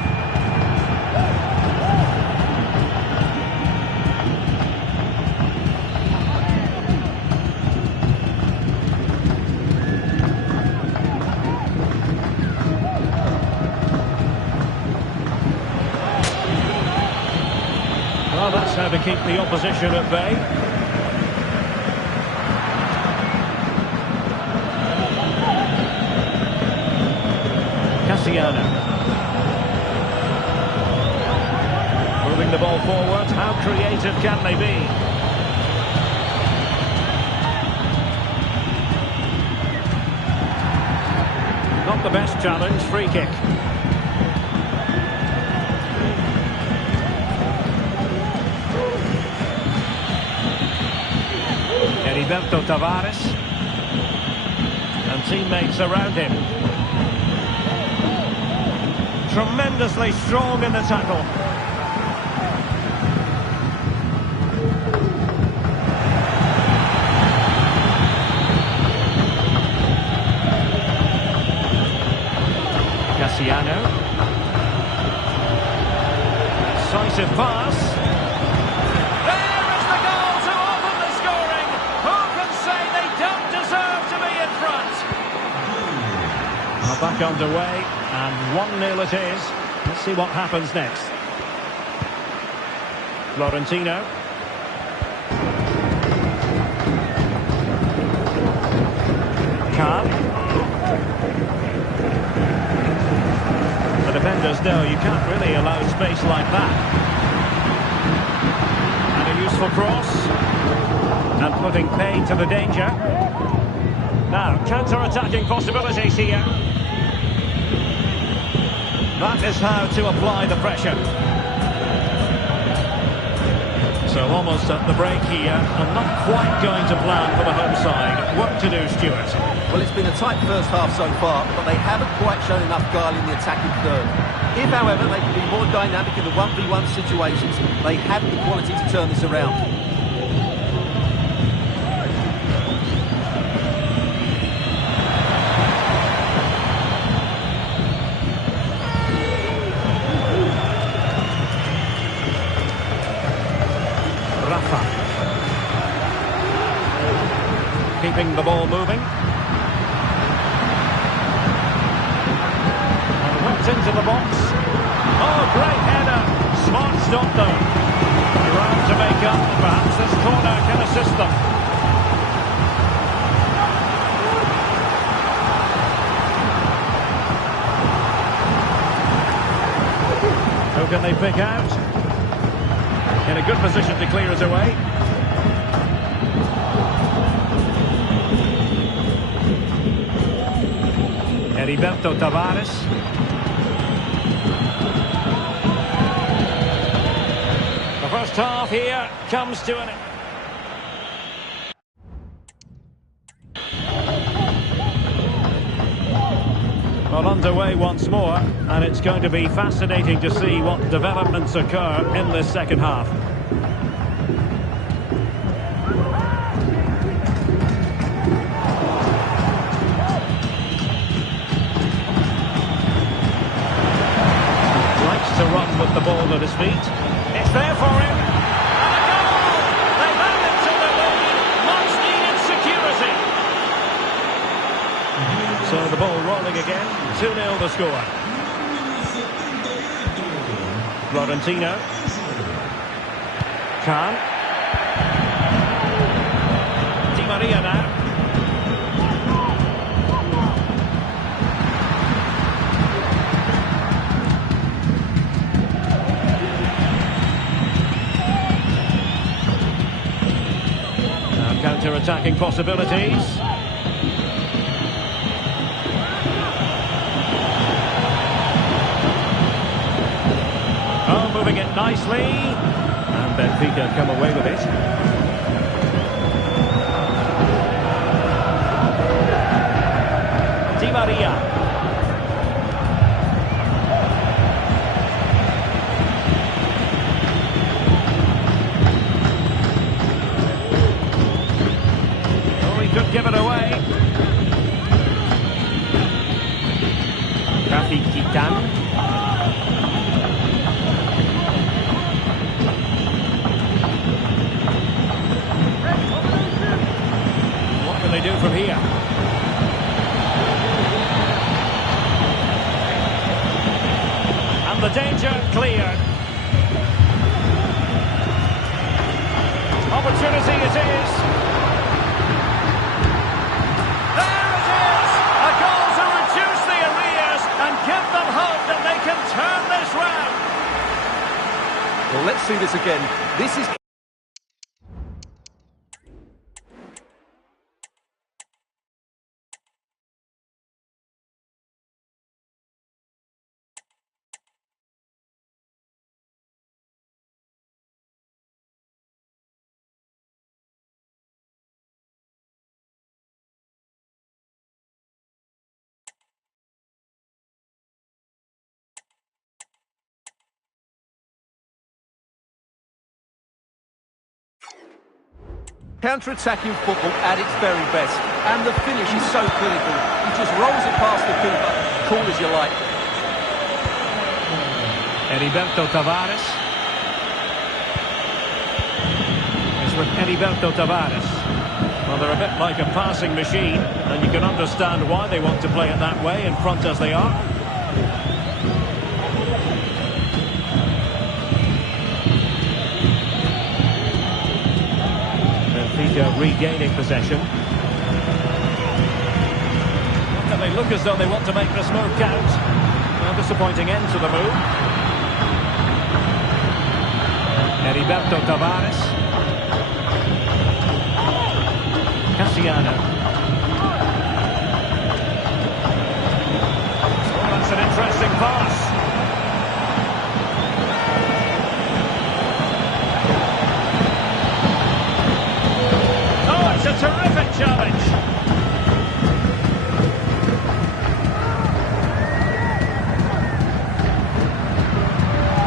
Well, that's how to keep the opposition at bay. Cassiano. Moving the ball forward. How creative can they be? Not the best challenge. Free kick. Heriberto Tavares and teammates around him. Tremendously strong in the tackle. Cassiano. Decisive pass. Back underway, and 1-0 it is. Let's see what happens next. Florentino. Kahn. The defenders know you can't really allow space like that. And a useful cross. And putting paid to the danger. Now, counter-attacking possibilities here. That is how to apply the pressure. So almost at the break here, and not quite going to plan for the home side. Work to do, Stuart. Well, it's been a tight first half so far, but they haven't quite shown enough guile in the attacking third. If, however, they can be more dynamic in the 1v1 situations, they have the quality to turn this around. Keeping the ball moving. And whipped into the box. Oh, great header. Smart stop though. Ground to make up. Perhaps this corner can assist them. Who can they pick out? In a good position to clear it away. Heriberto Tavares. The first half here comes to an end. Well, underway once more, and it's going to be fascinating to see what developments occur in this second half. To run with the ball at his feet. It's there for him. And a goal! They've added to the lead. Much needed security. ball rolling again. 2-0 the score. Florentino. Khan. Di Maria now. Now counter-attacking possibilities. Oh, moving it nicely. And Benfica come away with it. Di Maria. Oh, he could give it away. Kukulkan. They do from here. And the danger cleared. Opportunity it is. There it is! A goal to reduce the arrears and give them hope that they can turn this round. Well, let's see this again. This is... Counter-attacking football at its very best. And the finish is so clinical. He just rolls it past the keeper. Cool as you like. Heriberto Tavares. It's with Heriberto Tavares. Well, they're a bit like a passing machine, and you can understand why they want to play it that way, in front as they are. Benfica regaining possession. And they look as though they want to make this move count. A disappointing end to the move. Heriberto Tavares. Cassiano. Oh, that's an interesting pass. Oh, it's a terrific challenge.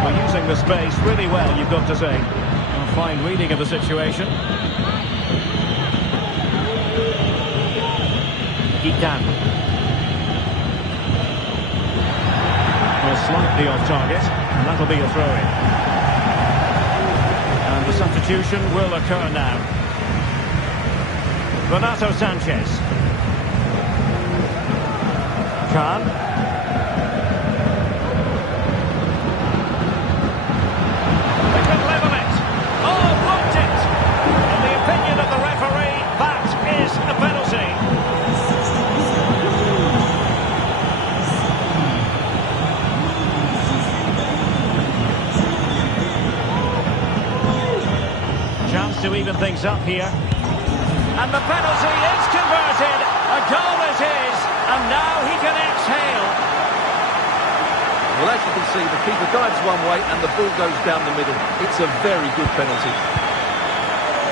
We're using the space really well, you've got to say. A fine reading of the situation. Kukulkan. Well, slightly off target, and that'll be a throw-in. And the substitution will occur now. Renato Sanchez. Khan. They could level it. Oh, blocked it. In the opinion of the referee, that is a penalty. Chance to even things up here. And the penalty is converted. A goal it is. And now he can exhale. Well, as you can see, the keeper dives one way and the ball goes down the middle. It's a very good penalty.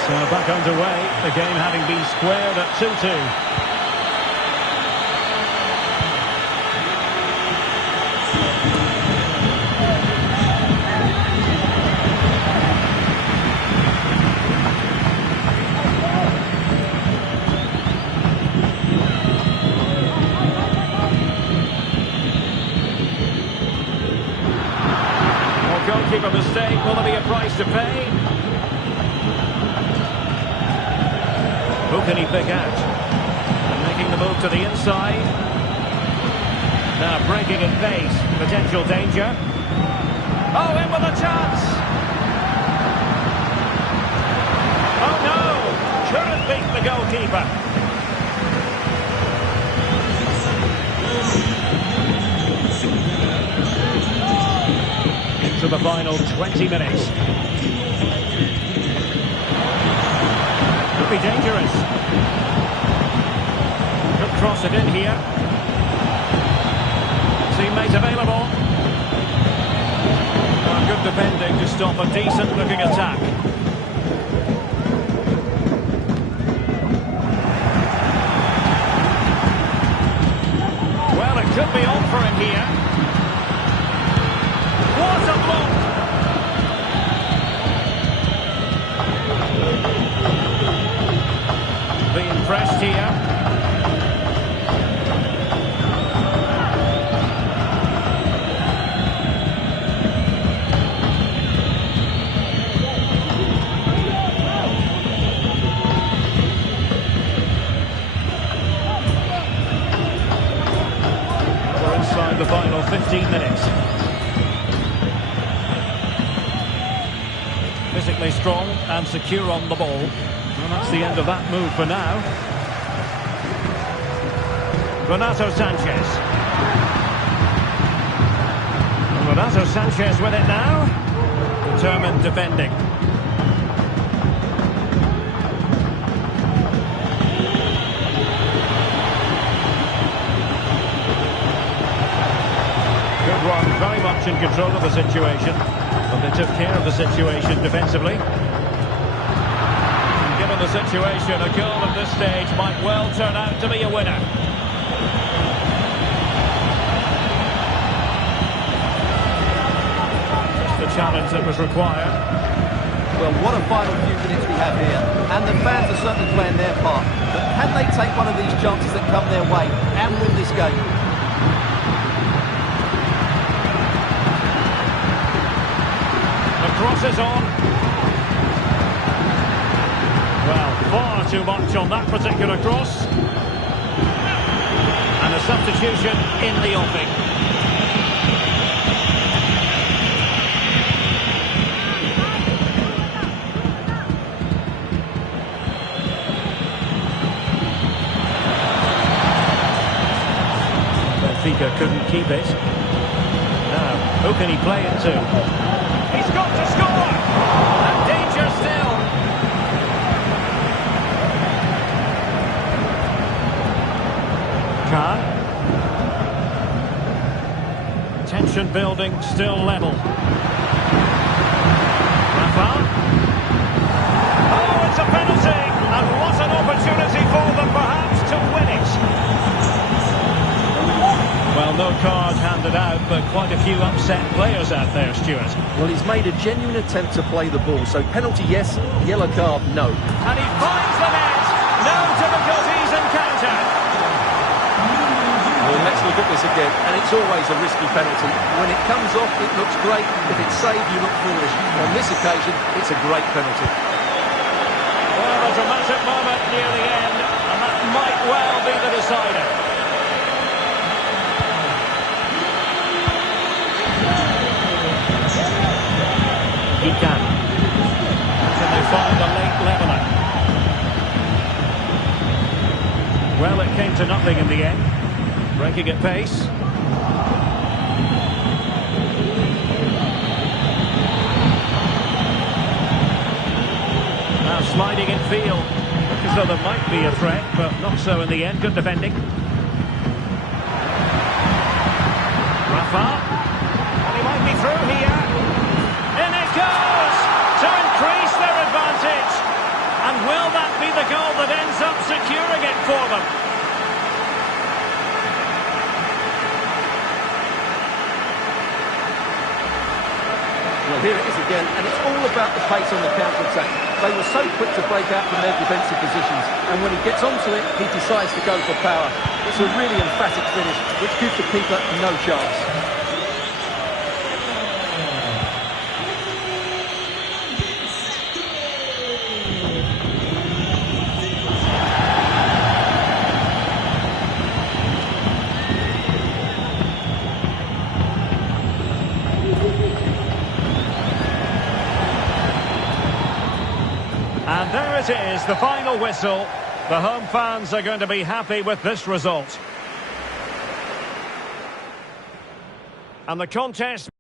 So back underway. The game having been squared at 2-2. Goalkeeper mistake, will there be a price to pay? Who can he pick out? And making the move to the inside. Now breaking at pace, potential danger. Oh, in with a chance! Oh no! Couldn't beat the goalkeeper. Into the final 20 minutes. Could be dangerous. Could cross it in here. Teammate available. Oh, good defending to stop a decent looking attack. Well, it could be on for him here. What a block! Being pressed here. We're inside the final 15 minutes. Physically strong and secure on the ball. And that's the end of that move for now. Renato Sanchez. And Renato Sanchez with it now. Determined defending. Good run, very much in control of the situation. But they took care of the situation defensively. Given the situation, a goal at this stage might well turn out to be a winner. Just the challenge that was required. Well, what a final few minutes we have here. And the fans are certainly playing their part. But can they take one of these chances that come their way and win this game? Cross is on. Well, far too much on that particular cross. And a substitution in the offing. Benfica couldn't keep it. Now, who can he play it to? He's got to score! And danger still! Khan. Tension building, still level. Rafa. Oh, it's a penalty! And what an opportunity for them, perhaps, to win it. Well, no card handed out, but quite a few upset players out there, Stuart. Well, he's made a genuine attempt to play the ball, so penalty yes, yellow card no. And he finds the net! No difficulties encountered! Well, let's look at this again, and it's always a risky penalty. When it comes off, it looks great. If it's saved, you look foolish. On this occasion, it's a great penalty. Well, a dramatic moment near the end, and that might well be the decider. Kukulkan. Can they find the late leveller? Well, it came to nothing in the end. Breaking at pace. Now sliding in field. Look as though there might be a threat, but not so in the end. Good defending. Rafa. And he might be through here. In it goes! To increase their advantage. And will that be the goal that ends up securing it for them? Well, here it is again, and it's all about the pace on the counter-attack. They were so quick to break out from their defensive positions, and when he gets onto it, he decides to go for power. It's a really emphatic finish, which gives the keeper no chance. it is, the final whistle. The home fans are going to be happy with this result. And the contest...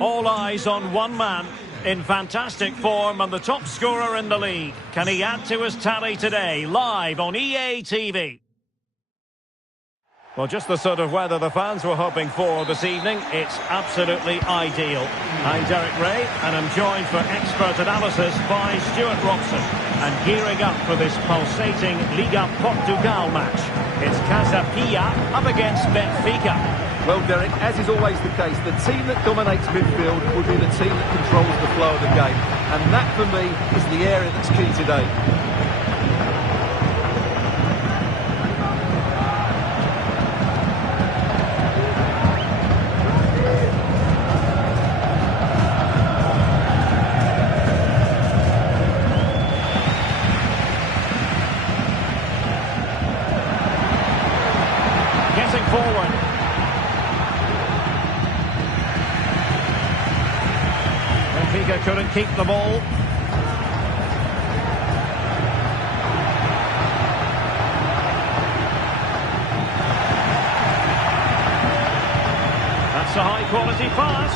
All eyes on one man in fantastic form and the top scorer in the league. Can he add to his tally today? Live on EA TV. Well, just the sort of weather the fans were hoping for this evening. It's absolutely ideal. I'm Derek Ray, and I'm joined for expert analysis by Stuart Robson. And gearing up for this pulsating Liga Portugal match, it's Casa Pia up against Benfica. Well, Derek, as is always the case, the team that dominates midfield will be the team that controls the flow of the game. And that, for me, is the area that's key today. Getting forward. Benfica couldn't keep the ball. That's a high-quality pass.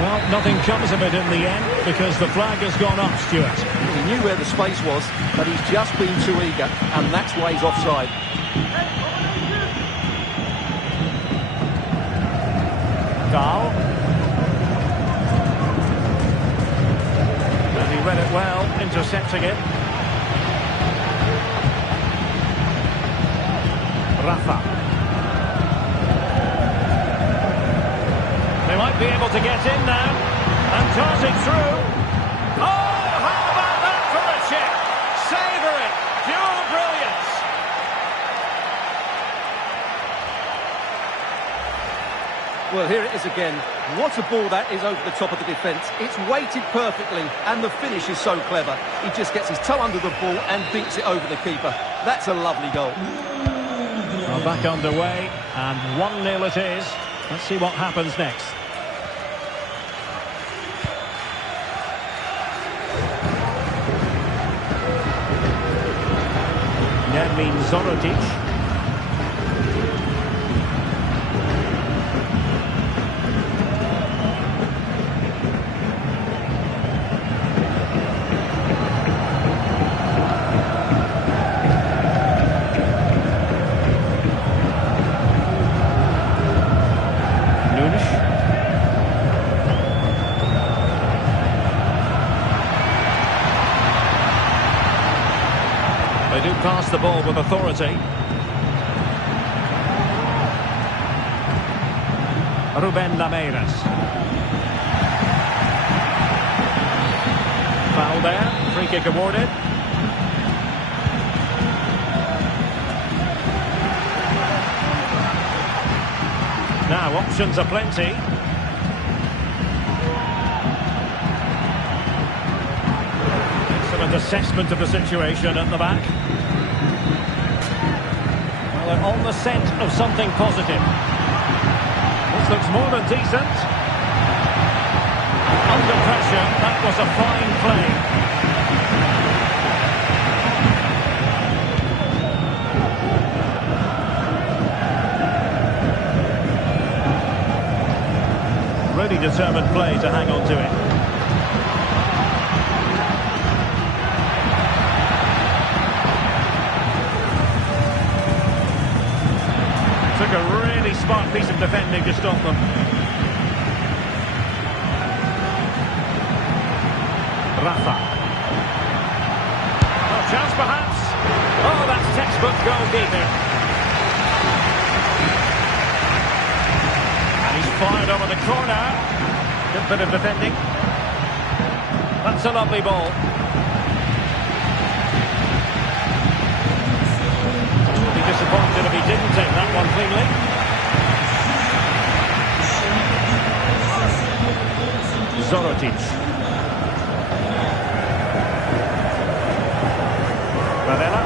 Well, nothing comes of it in the end because the flag has gone up, Stuart. He knew where the space was, but he's just been too eager, and that's why he's offside. Dahl. And he read it well, intercepting it. Rafa. They might be able to get in now. And darting through. Oh, how about that for a chip? Savour it. Pure brilliance. Well, here it is again. What a ball that is over the top of the defence. It's weighted perfectly, and the finish is so clever. He just gets his toe under the ball and dinks it over the keeper. That's a lovely goal. Well, back underway, and 1-0 it is. Let's see what happens next. Benjamin Zorotic. They do pass the ball with authority. Ruben Lameiras. Foul there. Free kick awarded. Now options are plenty. Excellent assessment of the situation at the back. Well, they're on the scent of something positive. This looks more than decent. Under pressure, that was a fine play. Really determined play to hang on to it. Took a really smart piece of defending to stop them. Rafa. Oh, chance perhaps. Oh, that's textbook goalkeeping. And he's fired over the corner. Good bit of defending. That's a lovely ball. He'll be disappointed if he didn't take that one cleanly. Zorotic. Varela.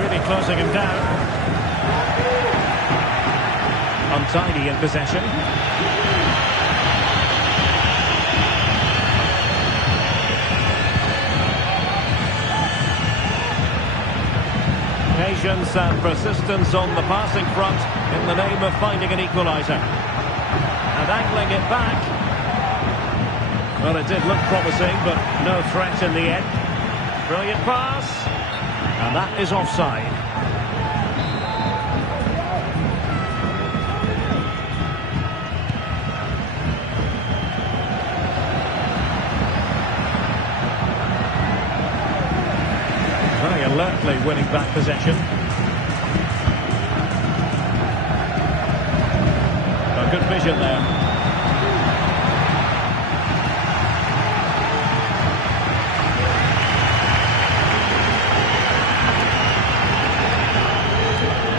Really closing him down. Untidy in possession. Patience and persistence on the passing front in the name of finding an equaliser. And angling it back. Well, it did look promising, but no threat in the end. Brilliant pass. And that is offside. Very alertly winning back possession. A good vision there.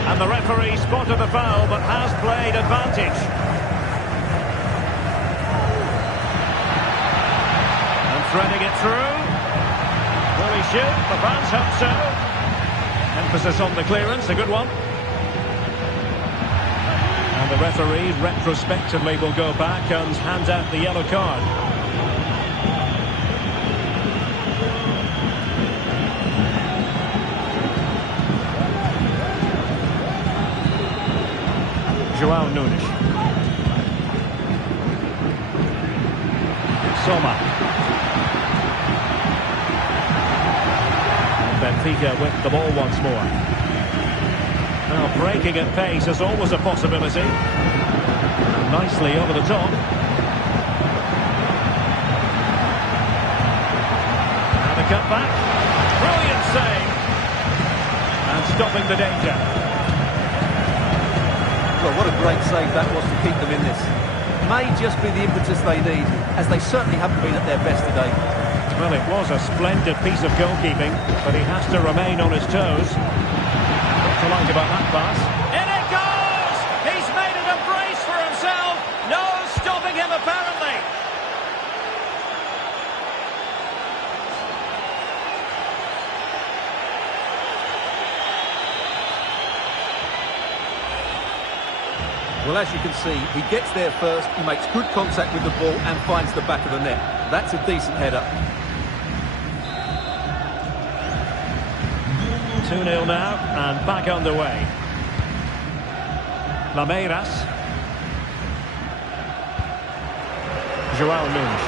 And the referee spotted the foul, but has played advantage. And threading it through. Will he shoot? The fans hope so. Emphasis on the clearance, a good one. And the referee retrospectively will go back and hand out the yellow card. João Nunes. Soma. And Benfica with the ball once more. Now breaking at pace is always a possibility. Nicely over the top. And the cut back. Brilliant save. And stopping the danger. Well, what a great save that was to keep them in this. May just be the impetus they need, as they certainly haven't been at their best today. Well, it was a splendid piece of goalkeeping, but he has to remain on his toes. What to like about that pass? In it goes! He's made it a brace for himself. No stopping him, apparently. Well, as you can see, he gets there first, he makes good contact with the ball and finds the back of the net. That's a decent header. 2-0 now, and back underway. Lameiras. João Nunes.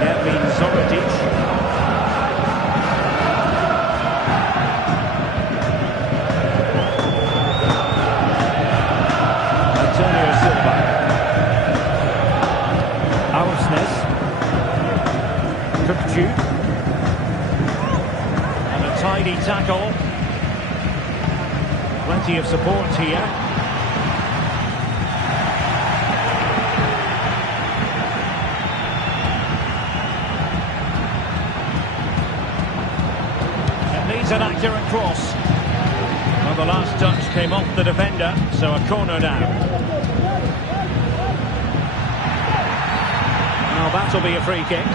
Nevin Zorodic. Antonio Silva. Auersnes. Kukcu. And a tidy tackle. Plenty of support here. It needs an accurate cross. Well, the last touch came off the defender, so a corner now. Now that'll be a free kick.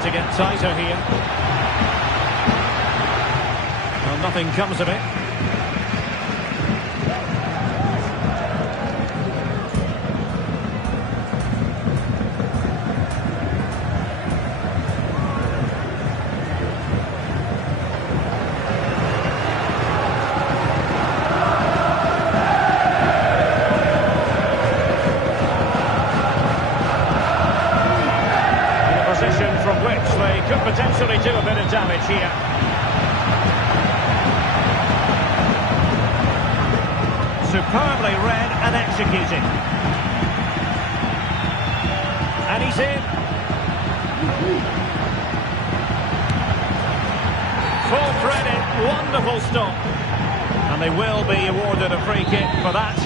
To get tighter here. Well, nothing comes of it. From which they could potentially do a bit of damage here. Superbly read and executed. And he's in. Full credit, wonderful stop. And they will be awarded a free kick for that.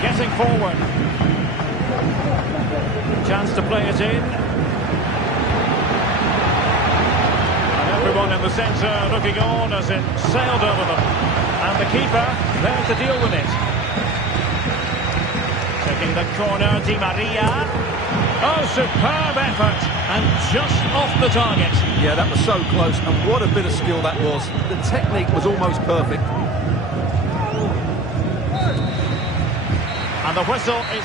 Getting forward. Chance to play it in. And everyone in the centre looking on as it sailed over them. And the keeper there to deal with it. Taking the corner, Di Maria. Oh, superb effort. And just off the target. Yeah, that was so close. And what a bit of skill that was. The technique was almost perfect. And the whistle is...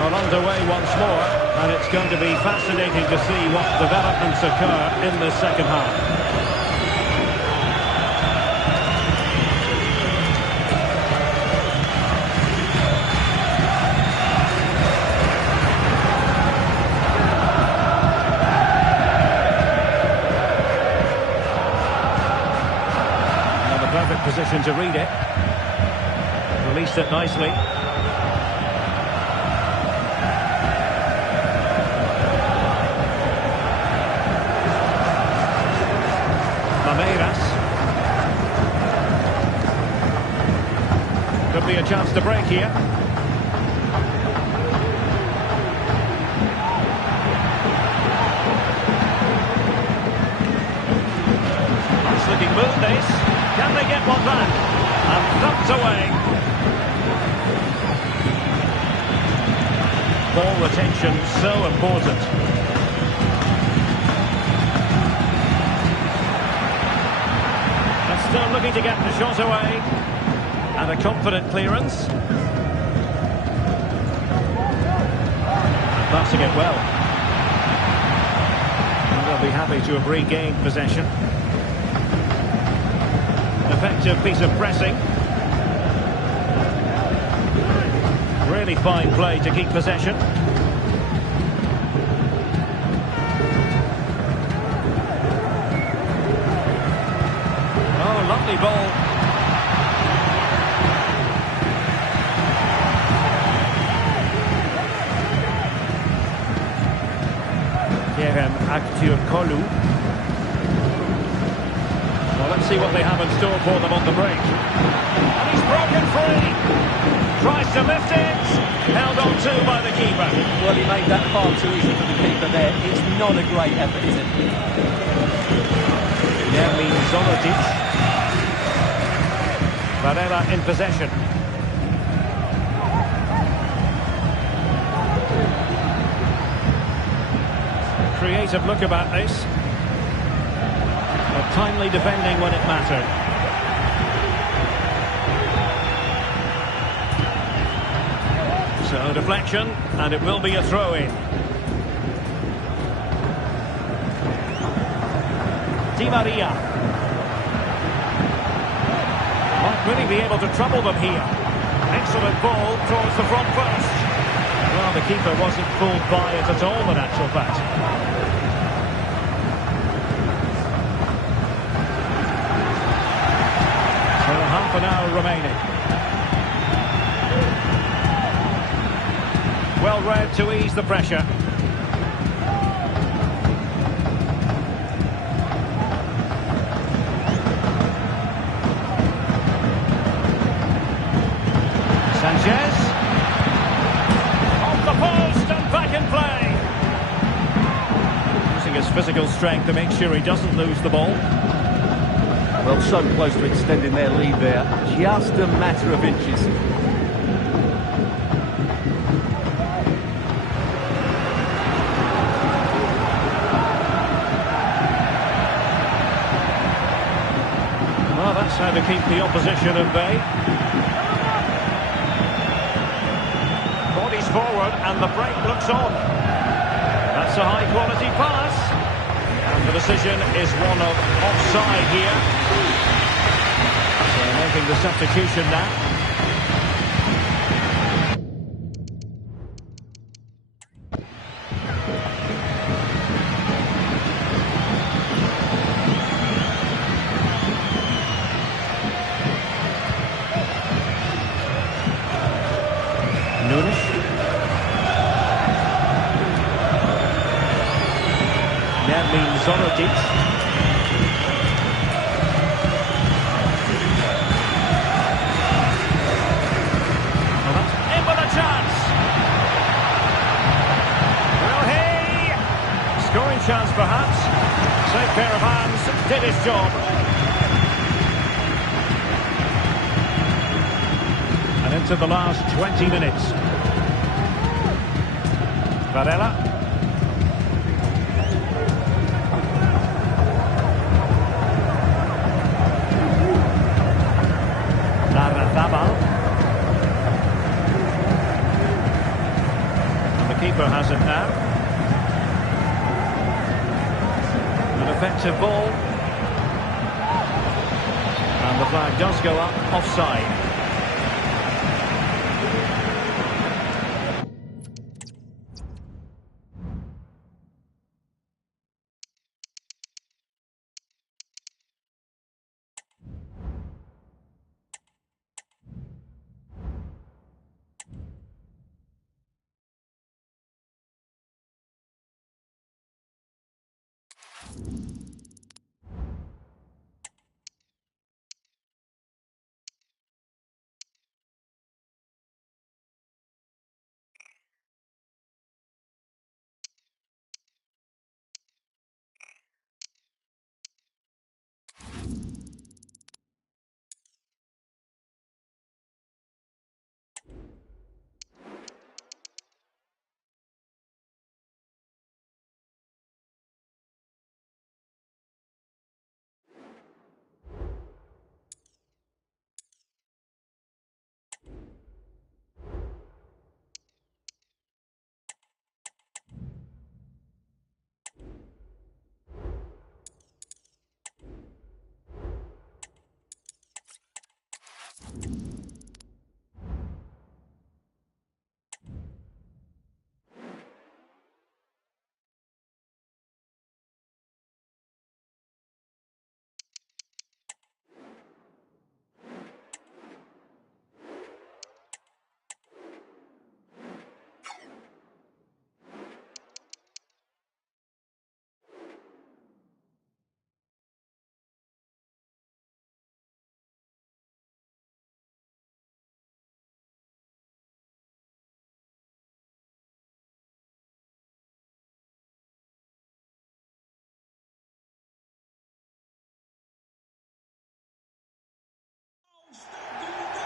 Well, underway once more, and it's going to be fascinating to see what developments occur in the second half. Perfect position to read it. Released it nicely. Lameiras. Could be a chance to break here. Nice looking move this. Can they get one back? And thumped away. Ball retention so important. And still looking to get the shot away. And a confident clearance. Passing it well. And they'll be happy to have regained possession. Effective piece of pressing. Really fine play to keep possession. Oh, lovely ball. Kerem Aktürkoğlu. Well, let's see what they have in store for them on the break. And he's broken free. Tries to lift it. Held on to by the keeper. Well, he made that far too easy for the keeper there. It's not a great effort, is it? Nermin Zonodic. Varela in possession. Creative look about this. But timely defending when it mattered. So deflection, and it will be a throw-in. Di Maria. Might really be able to trouble them here. Excellent ball towards the front post. Well, the keeper wasn't fooled by it at all, in actual fact. So half an hour remaining. Well read to ease the pressure. Sanchez. Off the post and back in play. Using his physical strength to make sure he doesn't lose the ball. Well, so close to extending their lead there. Just a matter of inches. Well, that's how to keep the opposition at bay. Bodies forward and the break looks on. That's a high-quality pass. And the decision is one of offside here. So making the substitution now. Nermin Zonodic. Well, that's in with a chance. Well, hey! Scoring chance, perhaps. Safe pair of hands, did his job. And into the last 20 minutes. Varela. And the keeper has it now. An effective ball. And the flag does go up offside.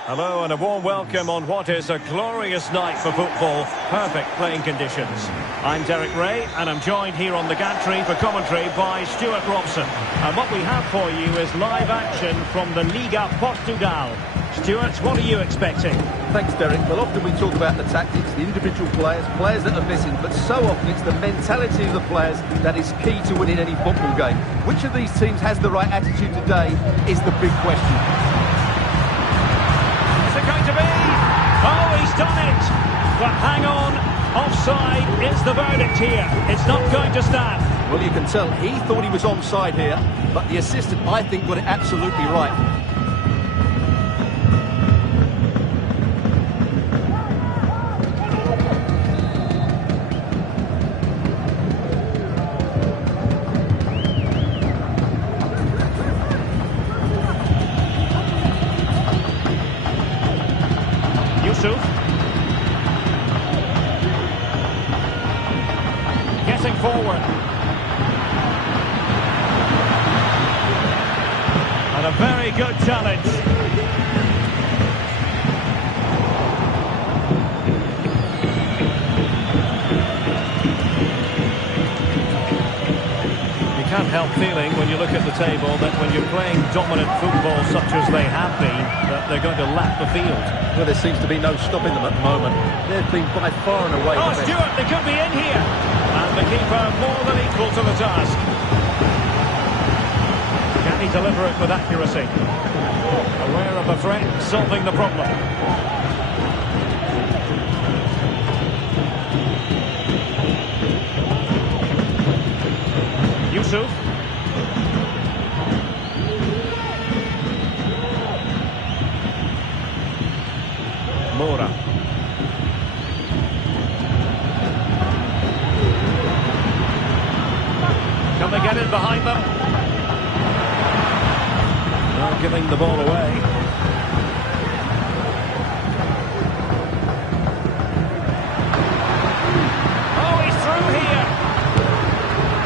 Hello and a warm welcome on what is a glorious night for football. Perfect playing conditions. I'm Derek Ray and I'm joined here on the gantry for commentary by Stuart Robson. And what we have for you is live action from the Liga Portugal. Stuart, what are you expecting? Thanks, Derek. Well, often we talk about the tactics, the individual players that are missing, but so often it's the mentality of the players that is key to winning any football game. Which of these teams has the right attitude today is the big question. Going to be? Oh, he's done it! But hang on, offside is the verdict here. It's not going to stand. Well, you can tell he thought he was onside here, but the assistant, I think, got it absolutely right. Getting forward. And a very good challenge. You can't help feeling when you look at the table that when you're playing dominant football such as they have been, that they're going to lap the field. Well, there seems to be no stopping them at the moment. They've been by far and away Oh, the best. Stuart, they could be in here. And the keeper more than equal to the task. Can he deliver it with accuracy? Aware of the threat, solving the problem. Yusuf. Moura. Can they get in behind them? Not giving the ball away. Oh, he's through here.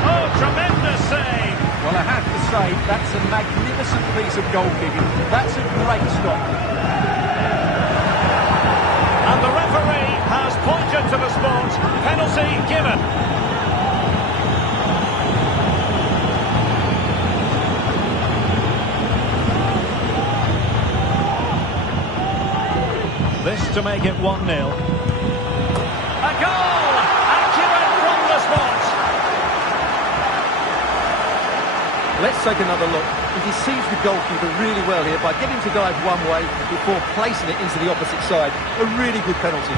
Oh, tremendous save. Well, I have to say, that's a magnificent piece of goalkeeping. That's a great stop. And the referee has pointed to the spot. Penalty given. This to make it 1-0. A goal! Accurate from the spot. Let's take another look. He deceives the goalkeeper really well here by getting to dive one way before placing it into the opposite side. A really good penalty.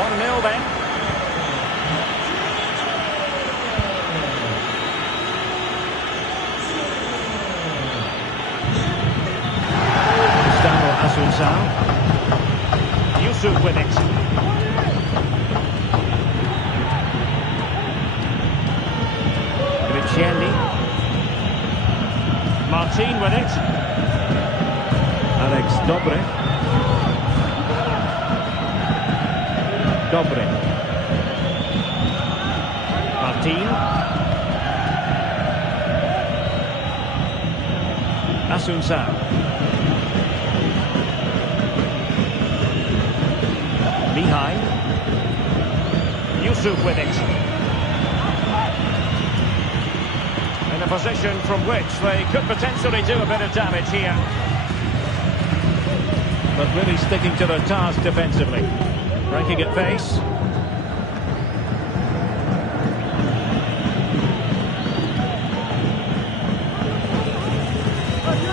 1-0 then. Cristiano Asuncao. Yusuf with it. Vicenli. Martin with it. Alex Dobre. Martin. Asuncao. Mihai. Yusuf with it. In a position from which they could potentially do a bit of damage here. But really sticking to their task defensively. Breaking at pace.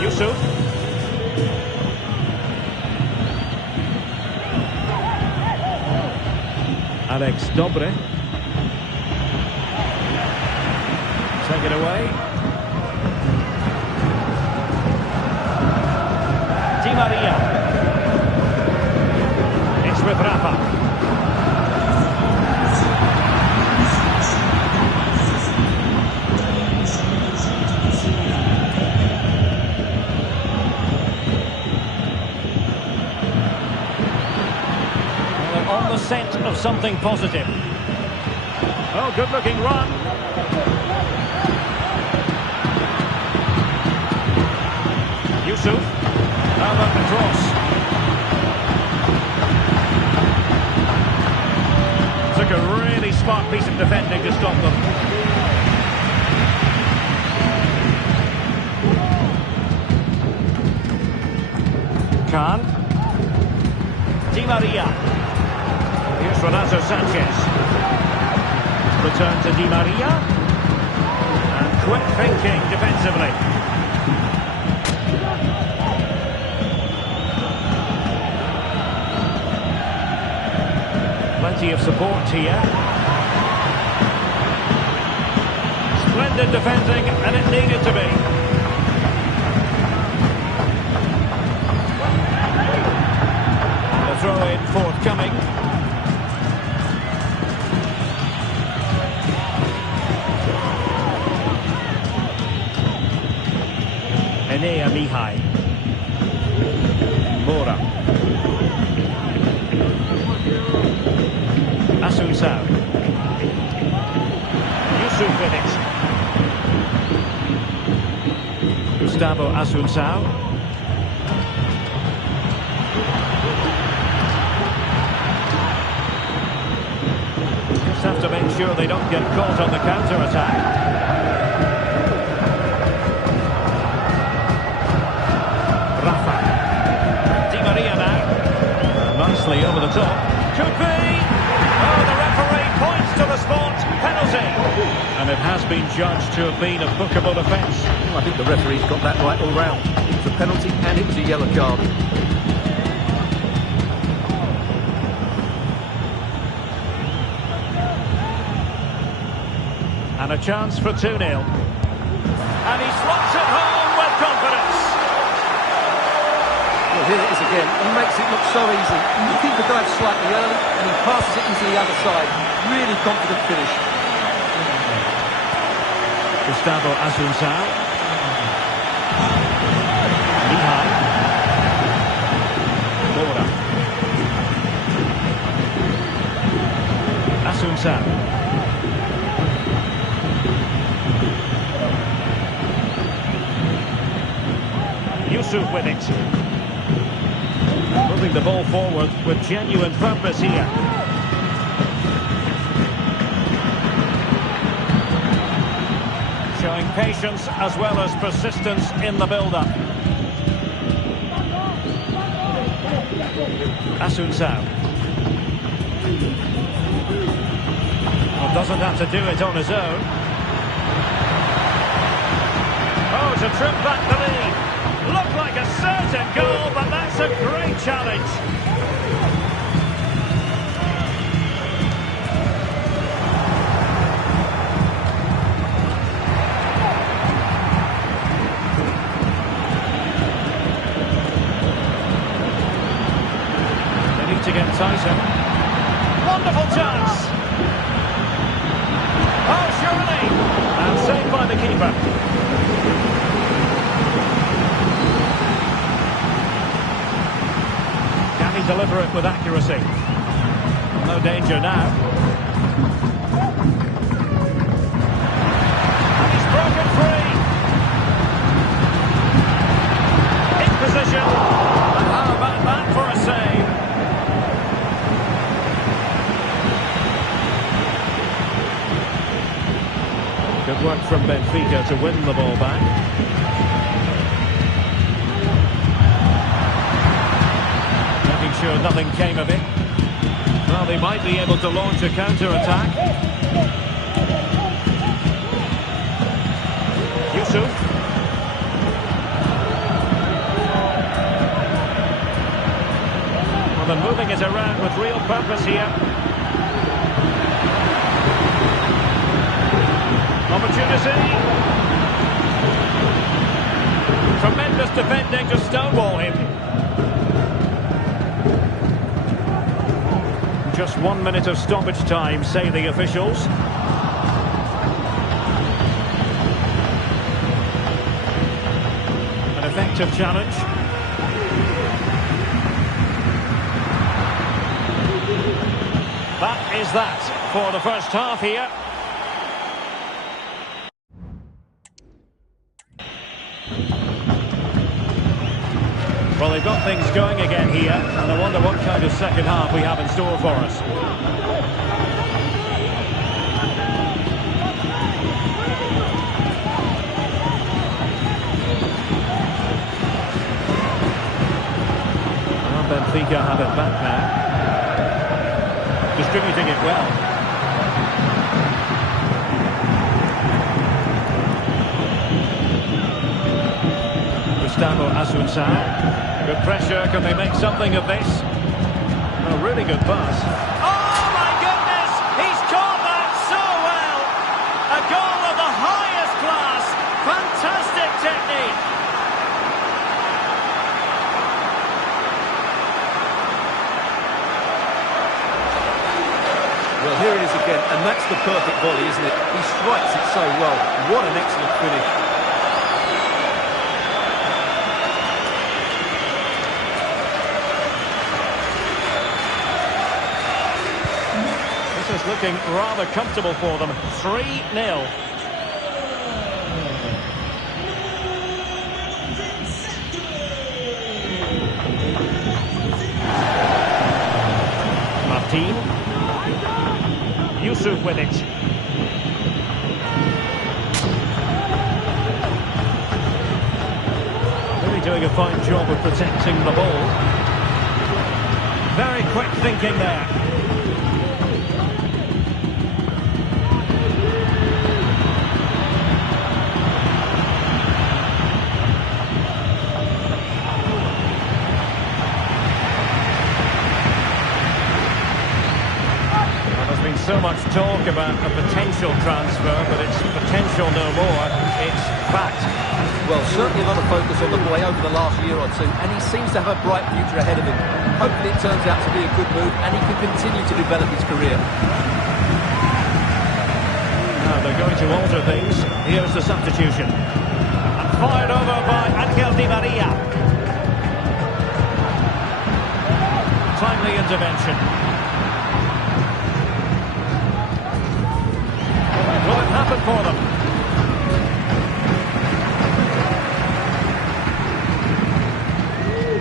Yusuf. Alex Dobre. Take it away. Di Maria. It's with Rafa. On the scent of something positive. Oh, good-looking run. Yusuf. How about the cross? Took a really smart piece of defending to stop them. Khan. Di Maria. Here's Renato Sanchez. Return to Di Maria. And quick thinking defensively. Plenty of support here. Splendid defending, and it needed to be. The throw-in forthcoming. Enea Mihai. Mora. Asunsao. Yusuf with it. Gustavo Asunsao. Just have to make sure they don't get caught on the counter-attack. Rafa. Di Maria now. Nicely over the top. Could be! Oh, the referee points to the spot. Penalty. And it has been judged to have been a bookable offence. I think the referee's got that right all round. It was a penalty and it was a yellow card. And a chance for 2-0. And he slots it home with confidence. Well, here it is again. He makes it look so easy. You keep the dive slightly early and he passes it into the other side. Really confident finish. Gustavo Asunsao. Mihai. Mora. Asunsao. Yusuf with it. Moving the ball forward with genuine purpose here. Showing patience as well as persistence in the build-up. Asunsao. Well, doesn't have to do it on his own. Oh, to trim back the lead. Looked like a certain goal, but that's a great challenge. They need to get tighter. Wonderful chance. Oh, surely. And saved by the keeper. Deliver it with accuracy. No danger now. And he's broken free. In position. And how about that for a save? Good work from Benfica to win the ball back. Sure nothing came of it. Well, they might be able to launch a counter-attack. Yusuf. Well, they're moving it around with real purpose here. Opportunity. Tremendous defending to stonewall him. Just 1 minute of stoppage time, say the officials. An effective challenge. That is that for the first half here. Well, they've got things going again here, and I wonder what kind of second half we have in store for us. Well, Benfica have it back now. Distributing it well. Gustavo Asuncao. Good pressure, can they make something of this? A really good pass. Oh my goodness! He's caught that so well! A goal of the highest class! Fantastic technique! Well, here it is again, and that's the perfect volley, isn't it? He strikes it so well. What an excellent finish. This is looking rather comfortable for them. 3-0. Martin. Yusuf with it. Really doing a fine job of protecting the ball. Very quick thinking there. So much talk about a potential transfer, but it's potential no more. It's fact. Well, certainly a lot of focus on the boy over the last year or two, and he seems to have a bright future ahead of him. Hopefully it turns out to be a good move, and he can continue to develop his career. Now they're going to alter things. Here's the substitution. And fired over by Angel Di Maria. Timely intervention. Will it happen for them?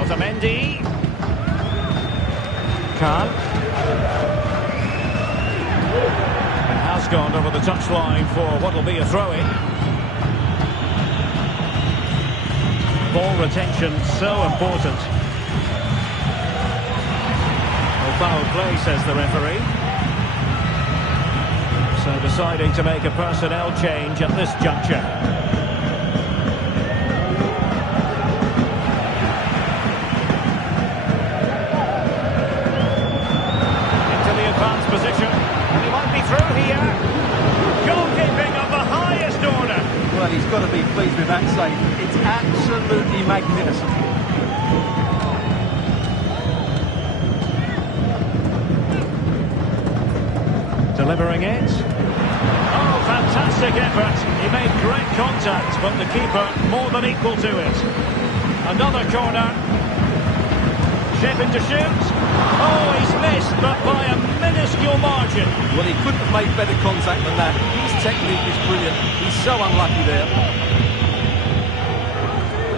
Otamendi. Khan. And has gone over the touchline for what will be a throw-in. Ball retention so important. Well, foul play, says the referee. So deciding to make a personnel change at this juncture. Into the advanced position. And he might be through here. Goalkeeping of the highest order. Well, he's got to be pleased with that save. It's absolutely magnificent. Delivering it. Oh, fantastic effort. He made great contact, but the keeper more than equal to it. Another corner. Shaping to shoot. Oh, he's missed, but by a minuscule margin. Well, he couldn't have made better contact than that. His technique is brilliant. He's so unlucky there.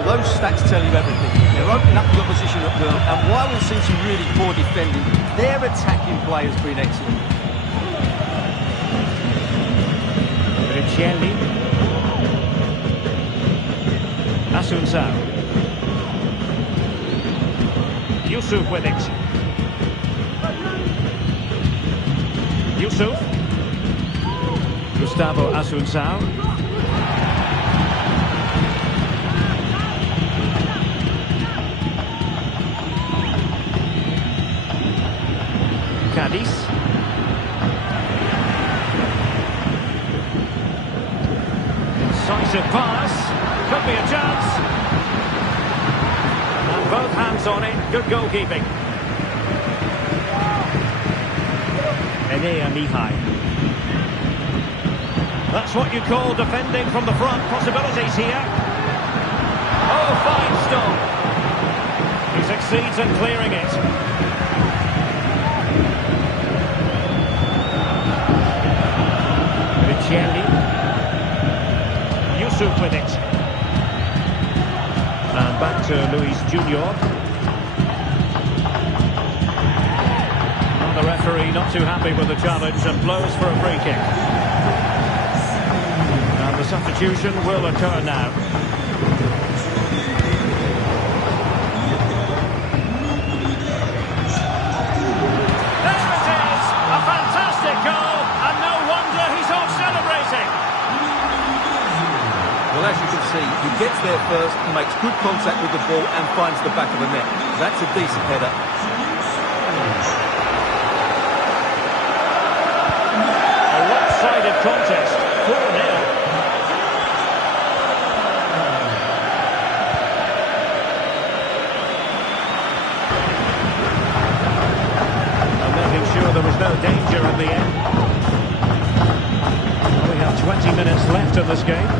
Those stats tell you everything. They're opening up the opposition at will, and while we've seen some really poor defending, their attacking play has been excellent. Riccielli. Asuncao. Yusuf with it. Yusuf. Gustavo Asuncao. Cadiz. Decisive pass. Could be a chance. And both hands on it. Good goalkeeping. Enea Mihai. That's what you call defending from the front. Possibilities here. Oh, fine stop. He succeeds in clearing it. Riccielli. Yusuf with it. And back to Luis Junior. not too happy with the challenge and blows for a free kick. And the substitution will occur now. There it is! A fantastic goal, and no wonder he's off celebrating. Well, as you can see, he gets there first, he makes good contact with the ball and finds the back of the net. That's a decent header. A lopsided contest, 4-0. And making sure there was no danger in the end. We have 20 minutes left in this game.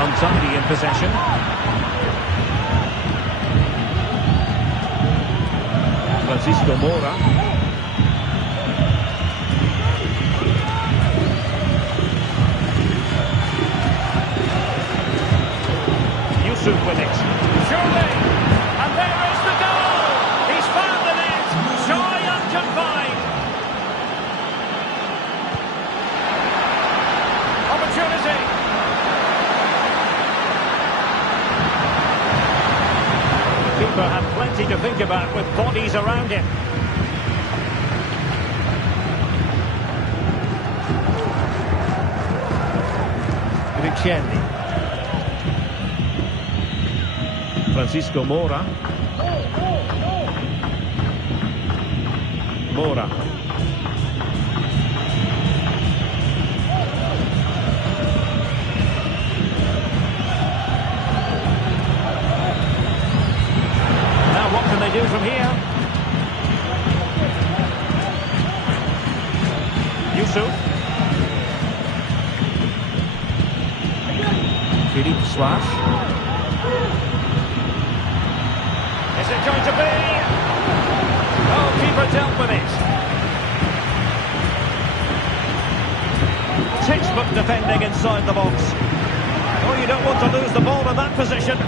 Untidy in possession. Francisco Mora. Yusuf with it. Surely! And there is the goal! He's found the net! Shy and confined! Opportunity! Keeper had plenty to think about with bodies around him. Riccielli. Francisco Mora. Mora. Do from here. Yusuf. Philippe Slash. Is it going to be? Oh, keeper dealt with it. Textbook defending inside the box. Oh, you don't want to lose the ball in that position.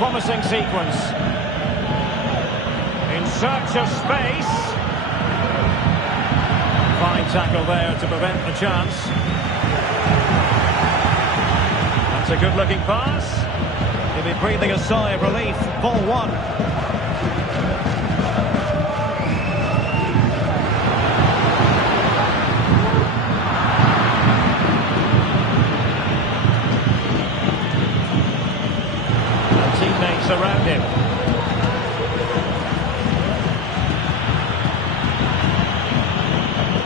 Promising sequence. In search of space. Fine tackle there to prevent the chance. That's a good-looking pass. He'll be breathing a sigh of relief. Ball one. Around him.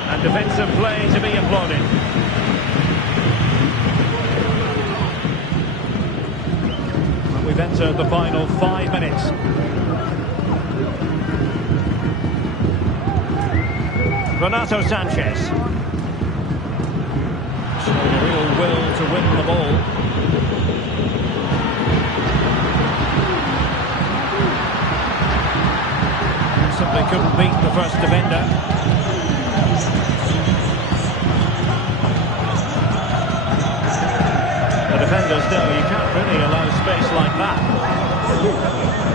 And defensive play to be applauded. And we've entered the final 5 minutes. Renato Sanchez. Showing a real will to win the ball. Simply couldn't beat the first defender. The defenders know you can't really allow space like that.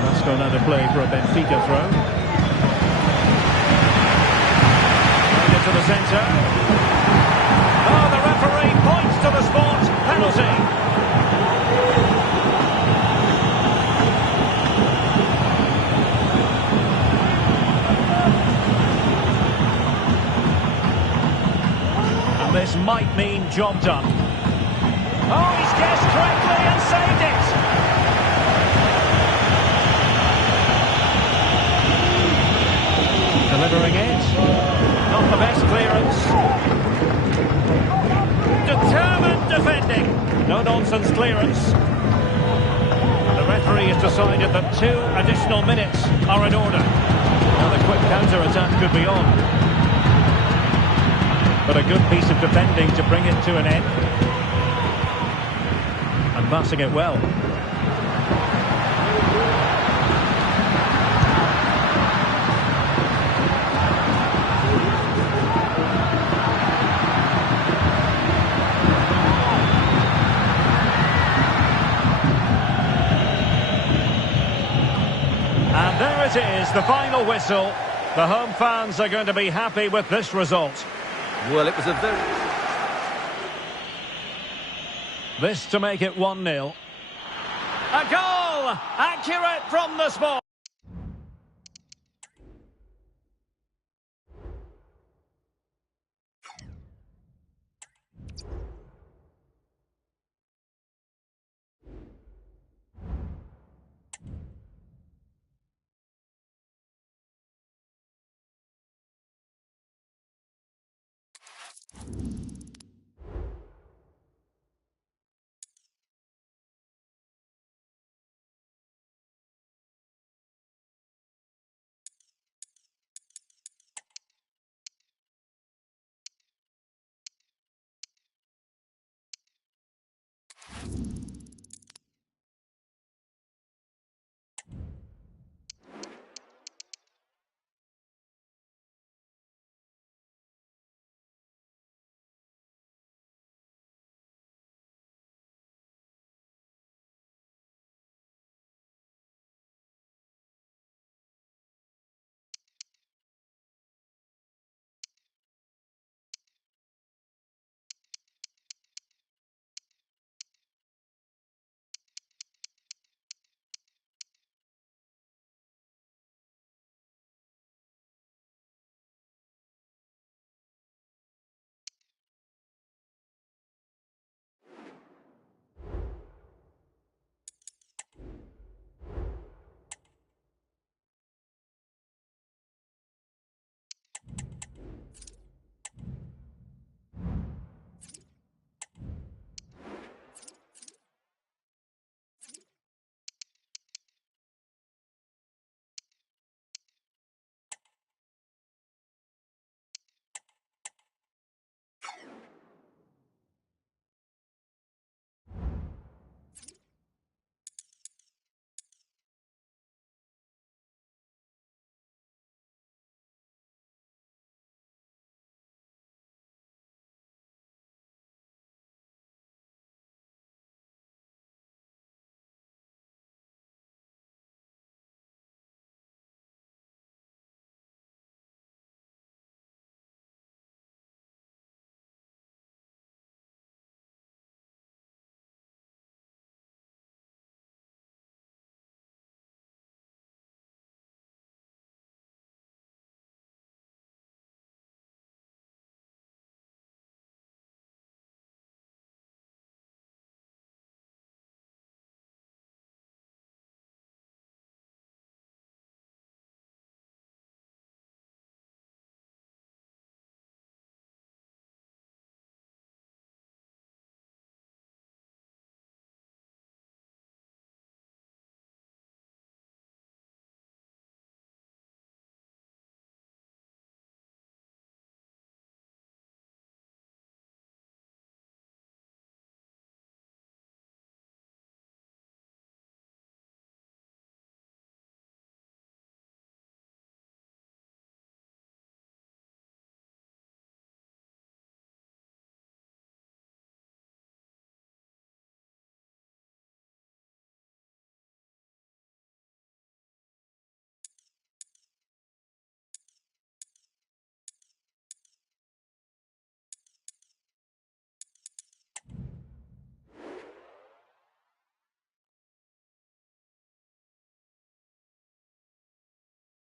Let's go now to play for a Benfica throw. Into the centre. Oh, the referee points to the spot. Penalty. This might mean job done. Oh, he's guessed correctly and saved it. Delivering it. Not the best clearance. Determined defending. No-nonsense clearance. The referee has decided that 2 additional minutes are in order. Now the quick counter-attack could be on. But a good piece of defending to bring it to an end. And passing it well. It's the final whistle. The home fans are going to be happy with this result. Well, it was a very... This to make it 1-0. A goal! Accurate from the spot.